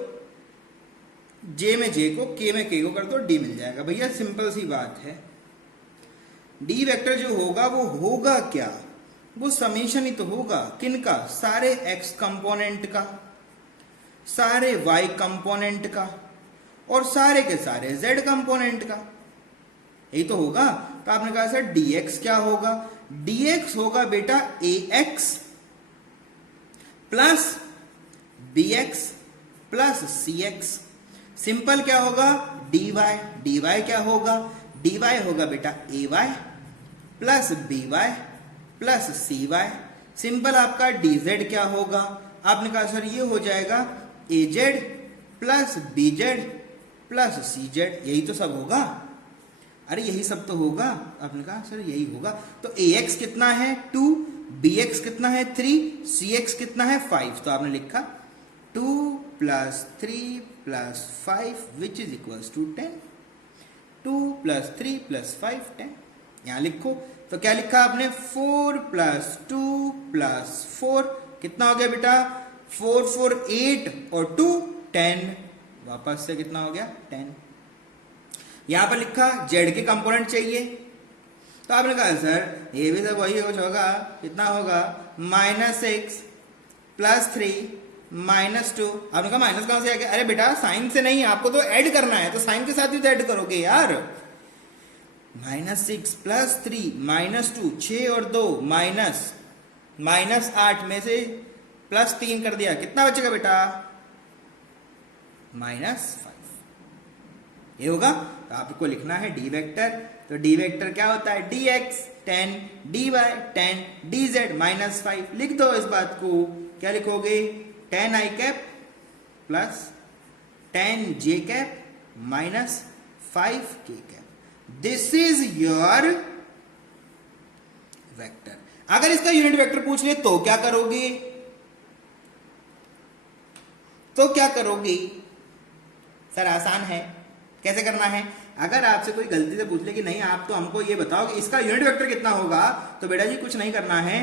जे में जे को, के में के को कर दो, डी मिल जाएगा। भैया सिंपल सी बात है। डी वेक्टर जो होगा वो होगा क्या? वो समेशन ही तो होगा। किनका? सारे एक्स कंपोनेंट का, सारे वाई कंपोनेंट का और सारे के सारे जेड कंपोनेंट का, यही तो होगा। तो आपने कहा सर dx क्या होगा? dx होगा बेटा ax plus bx plus cx। Simple क्या होगा? dy। dy क्या होगा? dy होगा बेटा ay plus by plus cy। Simple आपका dz क्या होगा? आपने कहा सर ये हो जाएगा az plus bz plus cz। यही तो सब होगा। अरे यही सब तो होगा। आपने कहा सर यही होगा। तो ax कितना है? 2, bx कितना है? 3, cx कितना है? 5। तो आपने लिखा 2 plus 3 plus 5 which is equals to 10। 2 plus 3 plus 5 10। यहां लिखो। तो क्या लिखा आपने? 4 प्लस 2 प्लस 4 कितना हो गया बेटा? 4 4 8 और 2 10। वापस से कितना हो गया? 10। यहां पर लिखा जेड के कंपोनेंट चाहिए। तो आपने कहा सर ये भी सब वही कुछ होगा। कितना होगा? -6 प्लस 3 -2। आपने कहा माइनस कहां से आ गया? अरे बेटा साइन से नहीं, आपको तो ऐड करना है, तो साइन के साथ ही तो ऐड करोगे यार। -6 प्लस 3 -2, 6 और 2 -8 में से प्लस 3 कर दिया, कितना बचेगा बेटा? -5। ये होगा। तो आपको लिखना है डी वेक्टर। तो डी वेक्टर क्या होता है? dx 10, dy 10, dz -5। लिख दो इस बात को। क्या लिखोगे? 10i cap plus 10j cap minus 5k cap. This is your vector. अगर इसका यूनिट वेक्टर पूछ ले तो क्या करोगे? तो क्या करोगे? सर आसान है। कैसे करना है? अगर आपसे कोई गलती से पूछ ले कि नहीं आप तो हमको ये बताओ कि इसका यूनिट वेक्टर कितना होगा, तो बेटा जी कुछ नहीं करना है।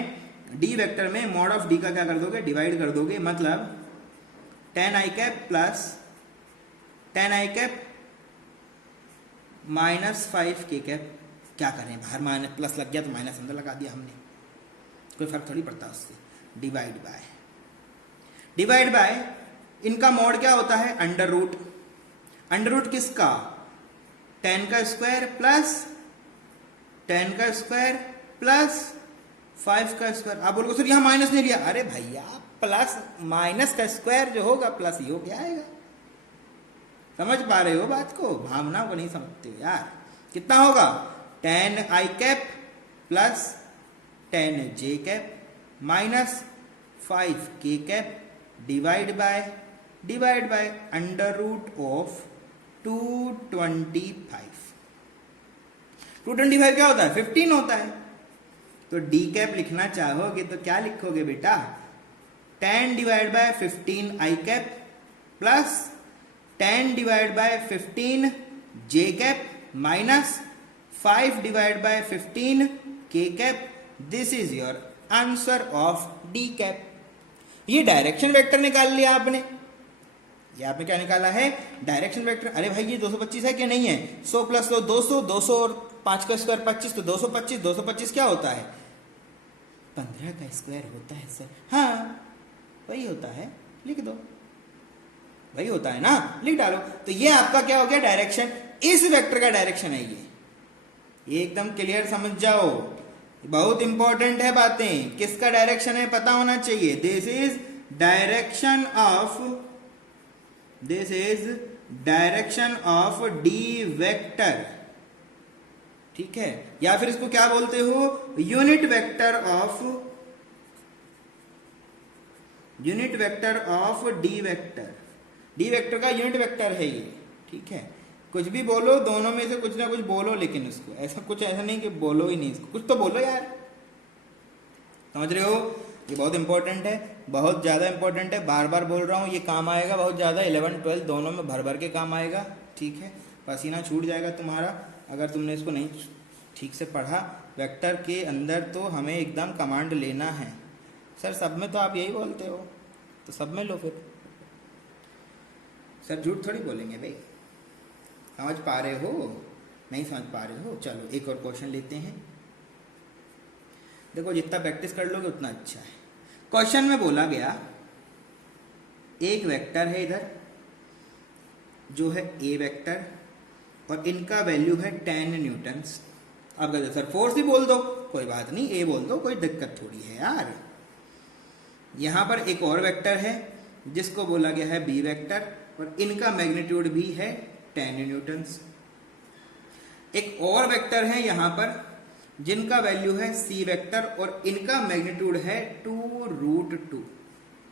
डी वेक्टर में मॉड ऑफ डी का क्या कर दोगे? डिवाइड कर दोगे। मतलब 10i cap plus 10i cap minus 5k cap. क्या करें, बाहर माइनस प्लस लग गया तो माइनस अंदर लगा दिया हमने, कोई फर्क थोड़ी पड़ता उससे। डिवाइड बाय इनका मॉड क्या होता है? Under root. अंडर रूट किसका? 10 का स्क्वायर प्लस 10 का स्क्वायर प्लस 5 का स्क्वायर। आप बोलोगे सर यहां माइनस नहीं लिया। अरे भैया प्लस माइनस का स्क्वायर जो होगा प्लस ही हो के आएगा। समझ पा रहे हो बात को? भावना को नहीं समझते हो यार। कितना होगा? 10i cap plus 10j cap minus 5k cap divide by under root of 225। 225 क्या होता है? 15 होता है। तो डी कैप लिखना चाहोगे तो क्या लिखोगे बेटा? 10 divide bye 15 i cap plus 10 divide bye 15 j cap minus 5 divide bye 15 k cap. This is your answer of D cap. ये डायरेक्शन वेक्टर निकाल लिया आपने। ये आपने क्या निकाला है? Direction vector. अरे भाई ये 225 है कि नहीं है? 100 प्लस 100 200, 200 और 5 का स्क्वायर 25, तो 225। 225 क्या होता है? 15 का स्क्वायर होता है सर। हाँ वही होता है, लिख दो। वही होता है ना, लिख डालो। तो ये आपका क्या हो गया? डायरेक्शन। इस वेक्टर का डायरेक्शन है ये एकदम क्लियर समझ जाओ। बहुत इंपॉर्टेंट है बातें। किसका डायरेक्शन है पता होना चाहिए। This is direction of D vector. ठीक है, या फिर इसको क्या बोलते हो, unit vector of D vector. D vector का यूनिट वेक्टर है ये, ठीक है। कुछ भी बोलो, दोनों में से कुछ ना कुछ बोलो, लेकिन उसको ऐसा नहीं कि बोलो ही नहीं, इसको कुछ तो बोलो यार, समझ रहे हो। ये बहुत इंपॉर्टेंट है, बहुत ज़्यादा इंपॉर्टेंट है, बार बार बोल रहा हूँ, ये काम आएगा बहुत ज़्यादा, 11 12 दोनों में भर भर के काम आएगा, ठीक है। पसीना छूट जाएगा तुम्हारा अगर तुमने इसको नहीं ठीक से पढ़ा। वेक्टर के अंदर तो हमें एकदम कमांड लेना है। सर सब में तो आप यही बोलते हो, तो सब में लो फिर। सर झूठ थोड़ी बोलेंगे भाई, समझ पा रहे हो, नहीं समझ पा रहे हो। चलो एक और क्वेश्चन लेते हैं। देखो जितना प्रैक्टिस कर लोगे उतना अच्छा है। क्वेश्चन में बोला गया एक वेक्टर है इधर जो है ए वेक्टर, और इनका वैल्यू है 10 न्यूटन्स। अब कहते सर फोर्स ही बोल दो, कोई बात नहीं, ए बोल दो, कोई दिक्कत थोड़ी है यार। यहां पर एक और वेक्टर है जिसको बोला गया है बी वेक्टर, और इनका मैग्नीट्यूड भी है 10 न्यूटन्स। एक और वेक्टर है यहां पर जिनका वैल्यू है सी वेक्टर, और इनका मैग्नीट्यूड है 2√2।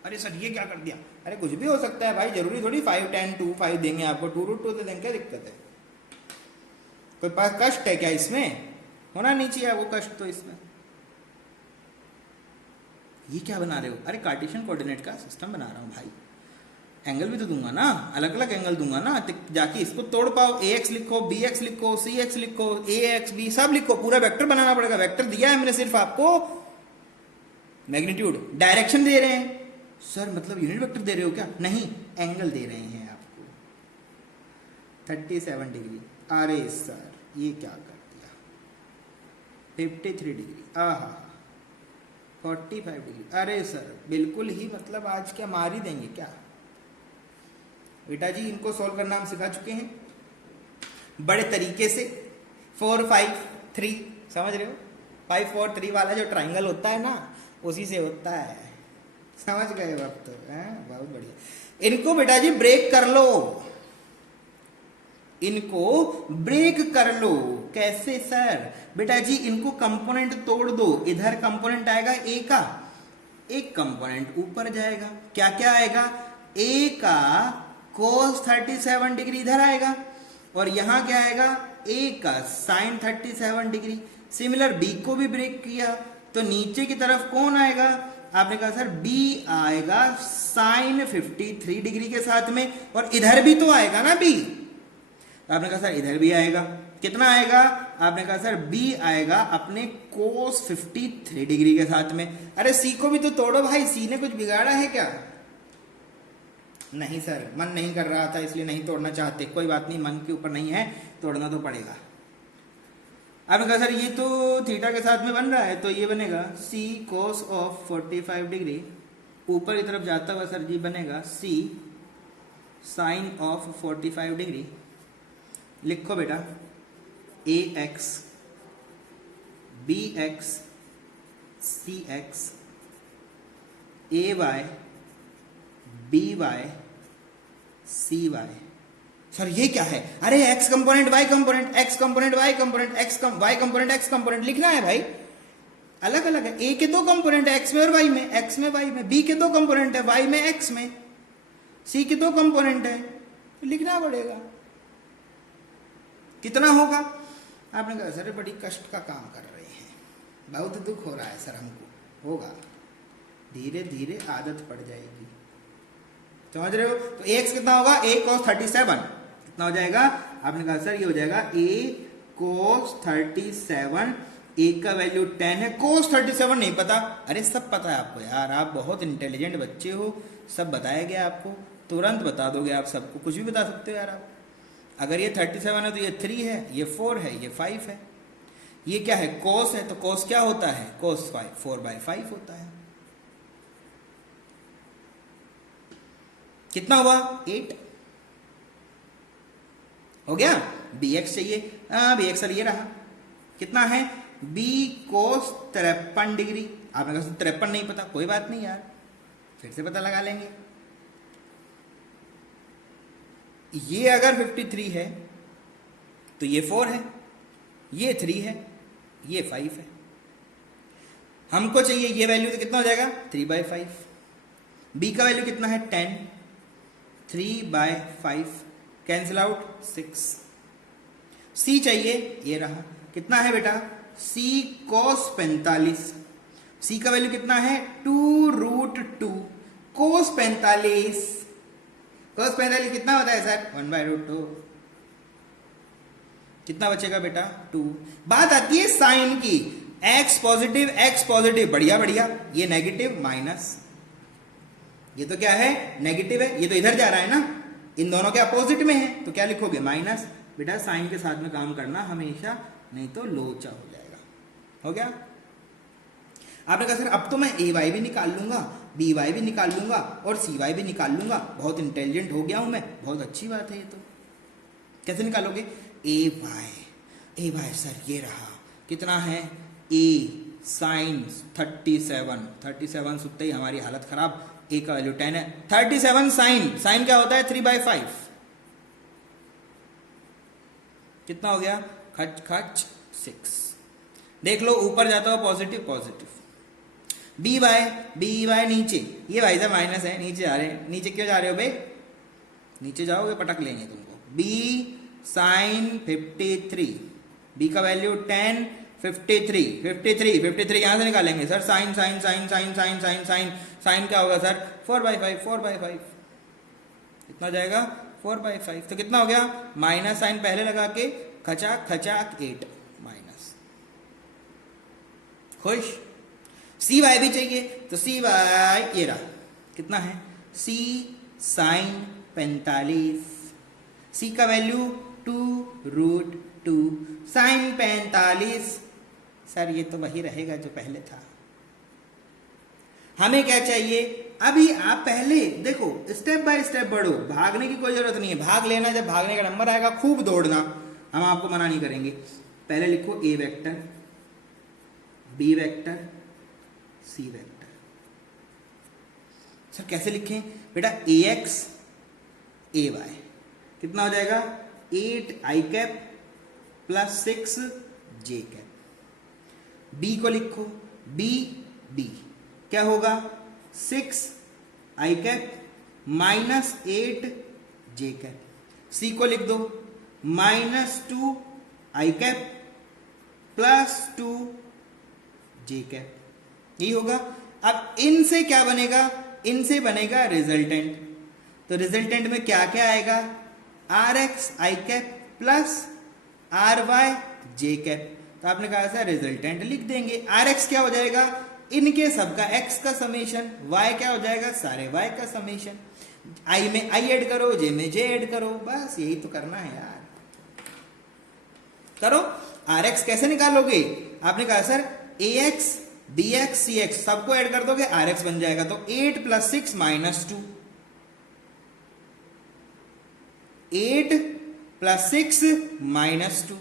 अरे सर ये क्या कर दिया, अरे कुछ भी हो सकता है भाई, जरूरी थोड़ी 5 10 2 5 देंगे आपको, 2√2 दे देंगे, क्या दिक्कत है। कोई पास कष्ट है क्या इसमें, होना नहीं चाहिए आपको कष्ट तो इसमें। ये क्या बना रहे हो, अरे कार्टेशियन कोऑर्डिनेट का सिस्टम बना रहा हूं भाई, एंगल भी तो दूंगा ना, अलग अलग एंगल दूंगा ना, जाके इसको तोड़ पाओ, ax लिखो, bx लिखो, cx लिखो, ax b सब लिखो, पूरा वेक्टर बनाना पड़ेगा। वेक्टर दिया है मैंने सिर्फ आपको, मैग्नीट्यूड डायरेक्शन दे रहे हैं। सर मतलब यूनिट वेक्टर दे रहे हो क्या, नहीं एंगल दे रहे हैं आपको 37 डिग्री। अरे सर ये क्या कर दिया, 53 डिग्री, आहा 45 डिग्री। अरे सर बिल्कुल ही मतलब आज क्या मार ही देंगे क्या बेटा जी। इनको सॉल्व करना हम सिखा चुके हैं बड़े तरीके से, 4 5 3, समझ रहे हो, 5 4 3 वाला जो ट्राइंगल होता है ना, उसी से होता है, समझ गए अब तो, बहुत बढ़िया। इनको बेटा जी ब्रेक कर लो, इनको ब्रेक कर लो। कैसे सर, बेटा जी इनको कंपोनेंट तोड़ दो, इधर कंपोनेंट आएगा ए का, एक कंपोनेंट ऊपर जाएगा, क्या क्या आएगा, ए का cos 37 डिग्री इधर आएगा, और यहां क्या आएगा, ए का sin 37 डिग्री। सिमिलर बी को भी ब्रेक किया तो नीचे की तरफ कौन आएगा, आपने कहा सर बी आएगा sin 53 डिग्री के साथ में, और इधर भी तो आएगा ना बी, आपने कहा सर इधर भी आएगा, कितना आएगा, आपने कहा सर बी आएगा अपने cos 53 डिग्री के साथ में। अरे सी को भी तो तोड़ो भाई, सी ने कुछ बिगाड़ा है क्या, नहीं सर मन नहीं कर रहा था इसलिए नहीं तोड़ना चाहते, कोई बात नहीं, मन के ऊपर नहीं है, तोड़ना तो पड़ेगा। आपने कहा सर ये तो थीटा के साथ में बन रहा है, तो ये बनेगा सी cos ऑफ 45 डिग्री, ऊपर की तरफ जाता हुआ सर जी बनेगा सी साइन ऑफ 45 डिग्री। लिखो बेटा A X B X C X A Y B Y C Y. Sir ये क्या है, अरे X component Y component, X component Y component, Y component X component लिखना है भाई, अलग अलग है। ए के दो कंपोनेंट है, एक्स में और वाई में, एक्स में वाई में, बी के दो कंपोनेंट है, वाई में एक्स में, सी के दो कंपोनेंट है, तो लिखना पड़ेगा। कितना होगा, आपने कहा सर बड़ी कष्ट का काम कर रहे हैं, बहुत दुख हो रहा है सर हमको, होगा धीरे धीरे आदत पड़ जाएगी, समझ रहे हो। तो एक्स कितना होगा, ए cos 37 कितना हो जाएगा, आपने कहा सर ये हो जाएगा ए cos 37, ए का वैल्यू 10 है, cos 37 नहीं पता, अरे सब पता है आपको यार, आप बहुत इंटेलिजेंट बच्चे हो, सब बताया गया आपको, तुरंत बता दोगे आप सबको, कुछ भी बता सकते हो यार आप। अगर ये 37 है तो ये 3 है, ये 4 है, ये 5 है, ये क्या है cos है, तो cos क्या होता है, cos 4/5 होता है। कितना हुआ 8 हो गया। bx चाहिए, bx सर ये रहा, कितना है b cos 53 डिग्री, आपने कहा 53 नहीं पता, कोई बात नहीं यार, फिर से पता लगा लेंगे। ये अगर 53 है तो ये 4 है, ये 3 है, ये 5 है। हमको चाहिए ये वैल्यू, तो कितना हो जाएगा 3/5। बी का वैल्यू कितना है 10, 3/5 कैंसिल आउट 6। सी चाहिए, ये रहा, कितना है बेटा सी cos 45। सी का वैल्यू कितना है 2√2 cos 45। cos 45 कितना होता है सर 1/√2। कितना बचेगा बेटा 2। बात आती है साइन की, x पॉजिटिव बढ़िया बढ़िया, ये नेगेटिव माइनस, ये तो क्या है नेगेटिव है, ये तो इधर जा रहा है ना, इन दोनों के अपोजिट में है, तो क्या लिखोगे माइनस। बेटा साइन के साथ में काम करना हमेशा, नहीं तो लोचा हो जाएगा। हो गया। आपने कहा सर अब तो मैं ए वाई भी निकाल लूंगा, बी वाई भी निकाल लूंगा और सी वाई भी निकाल लूंगा, बहुत इंटेलिजेंट हो गया हूं मैं। बहुत अच्छी बात है ये तो। कैसे निकालोगे ए वाई सर ये रहा, कितना है ए साइन 37 सुनते ही हमारी हालत खराब। ए का वैल्यू 10 है, 37 साइन क्या होता है 3/5। कितना हो गया खच खच 6। देख लो ऊपर जाता हो पॉजिटिव। बी वाई नीचे, ये भाई साहब माइनस है, नीचे जा रहे हैं। नीचे क्यों जा रहे हो भाई, नीचे जाओगे पटक लेंगे तुमको। बी साइन 53, बी का वैल्यू 10, 53 यहां से निकालेंगे सर। साइन क्या होगा सर 4/5। कितना जाएगा 4/5। तो कितना हो गया माइनस साइन पहले लगा के खचाक 8 माइनस। खुश। सी वाई भी चाहिए, तो सी वाई ये रहा, कितना है सी साइन 45। सी का वैल्यू 2√2 साइन 45। सर ये तो वही रहेगा जो पहले था। हमें क्या चाहिए, अभी आप पहले देखो स्टेप बाय स्टेप बढ़ो, भागने की कोई जरूरत नहीं है। भाग लेना, जब भागने का नंबर आएगा खूब दौड़ना, हम आपको मना नहीं करेंगे। पहले लिखो ए vector, B vector, C vector. Sir कैसे लिखें बेटा, ए एक्स ए वाई कितना हो जाएगा 8i प्लस 6j। बी को लिखो, बी क्या होगा 6i माइनस 8j। सी को लिख दो -2i प्लस 2j। यही होगा। अब इनसे क्या बनेगा, इनसे बनेगा रिजल्टेंट। तो रिजल्टेंट में क्या क्या आएगा, RxI प्लस RyJ। तो आपने कहा था रिजल्टेंट लिख देंगे। Rx क्या हो जाएगा, इनके सबका x का समेशन, y क्या हो जाएगा सारे y का समेशन। I में I ऐड करो, J में J ऐड करो, बस यही तो करना है यार। करो। Rx कैसे निकालोगे, आपने कहा सर AX BX CX सबको ऐड कर दोगे, Rx बन जाएगा। तो 8 + 6 -2, 8 + 6 -2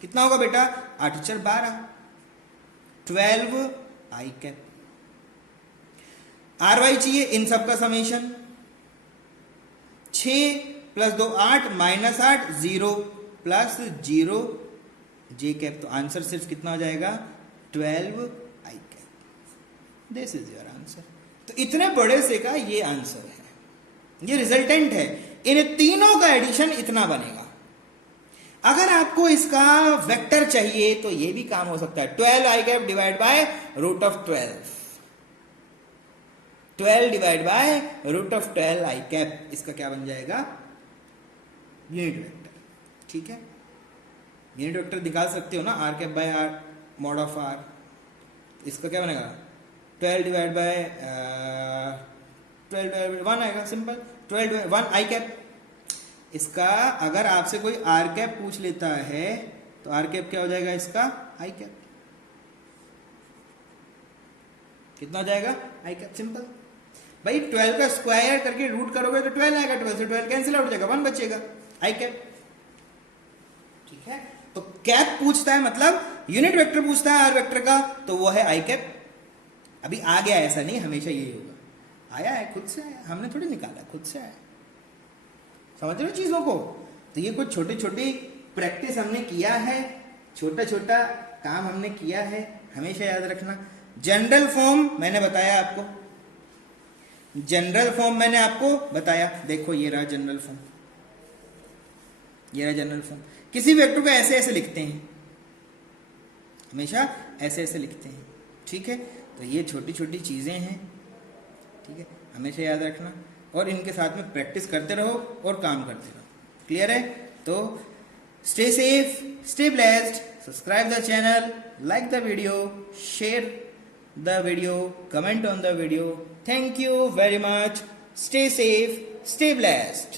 कितना होगा बेटा 8 × 12 12i। RY चाहिए, इन सब का समेशन 6 + 2 8 -8 0 प्लस 0j। तो आंसर सिर्फ कितना हो जाएगा 12i। This is your answer. तो इतने बड़े से का ये आंसर है, ये रिजल्टेंट है। इन तीनों का एडिशन इतना बनेगा। अगर आपको इसका वेक्टर चाहिए तो ये भी काम हो सकता है, 12i divide by √12, 12 divide by √12i। इसका क्या बन जाएगा यूनिट वेक्टर। ठीक है, यूनिट वेक्टर निकाल सकते हो ना, r by r mod of r। इसका क्या बनेगा 12 डिवाइड बाय 1 आएगा, सिंपल 12 1i। इसका अगर आपसे कोई r पूछ लेता है तो r क्या हो जाएगा इसका i। कितना हो जाएगा i, सिंपल भाई। 12 का स्क्वायर करके रूट करोगे तो 12 आएगा, 12 से 12 कैंसिल आउट हो जाएगा, 1 बचेगा i। ठीक है, तो कैप पूछता है मतलब यूनिट वेक्टर पूछता है r वेक्टर का, तो वो है i। अभी आ गया, ऐसा नहीं हमेशा यही होगा, आया है खुद से आया, हमने थोड़ी निकाला, खुद से आया। समझ रहे हो चीजों को। तो ये कुछ छोटी छोटी प्रैक्टिस हमने किया है, छोटा छोटा काम हमने किया है, हमेशा याद रखना। जनरल फॉर्म मैंने बताया आपको, जनरल फॉर्म मैंने आपको बताया, देखो ये रहा जनरल फॉर्म, ये रहा जनरल फॉर्म। किसी वेक्टर को ऐसे ऐसे लिखते हैं, हमेशा ऐसे ऐसे लिखते हैं, ठीक है। तो ये छोटी छोटी चीजें हैं, ठीक है, हमेशा याद रखना और इनके साथ में प्रैक्टिस करते रहो और काम करते रहो। क्लियर है? तो stay safe, stay blessed, subscribe the channel, like the video, share the video, comment on the video. Thank you very much. Stay safe, stay blessed.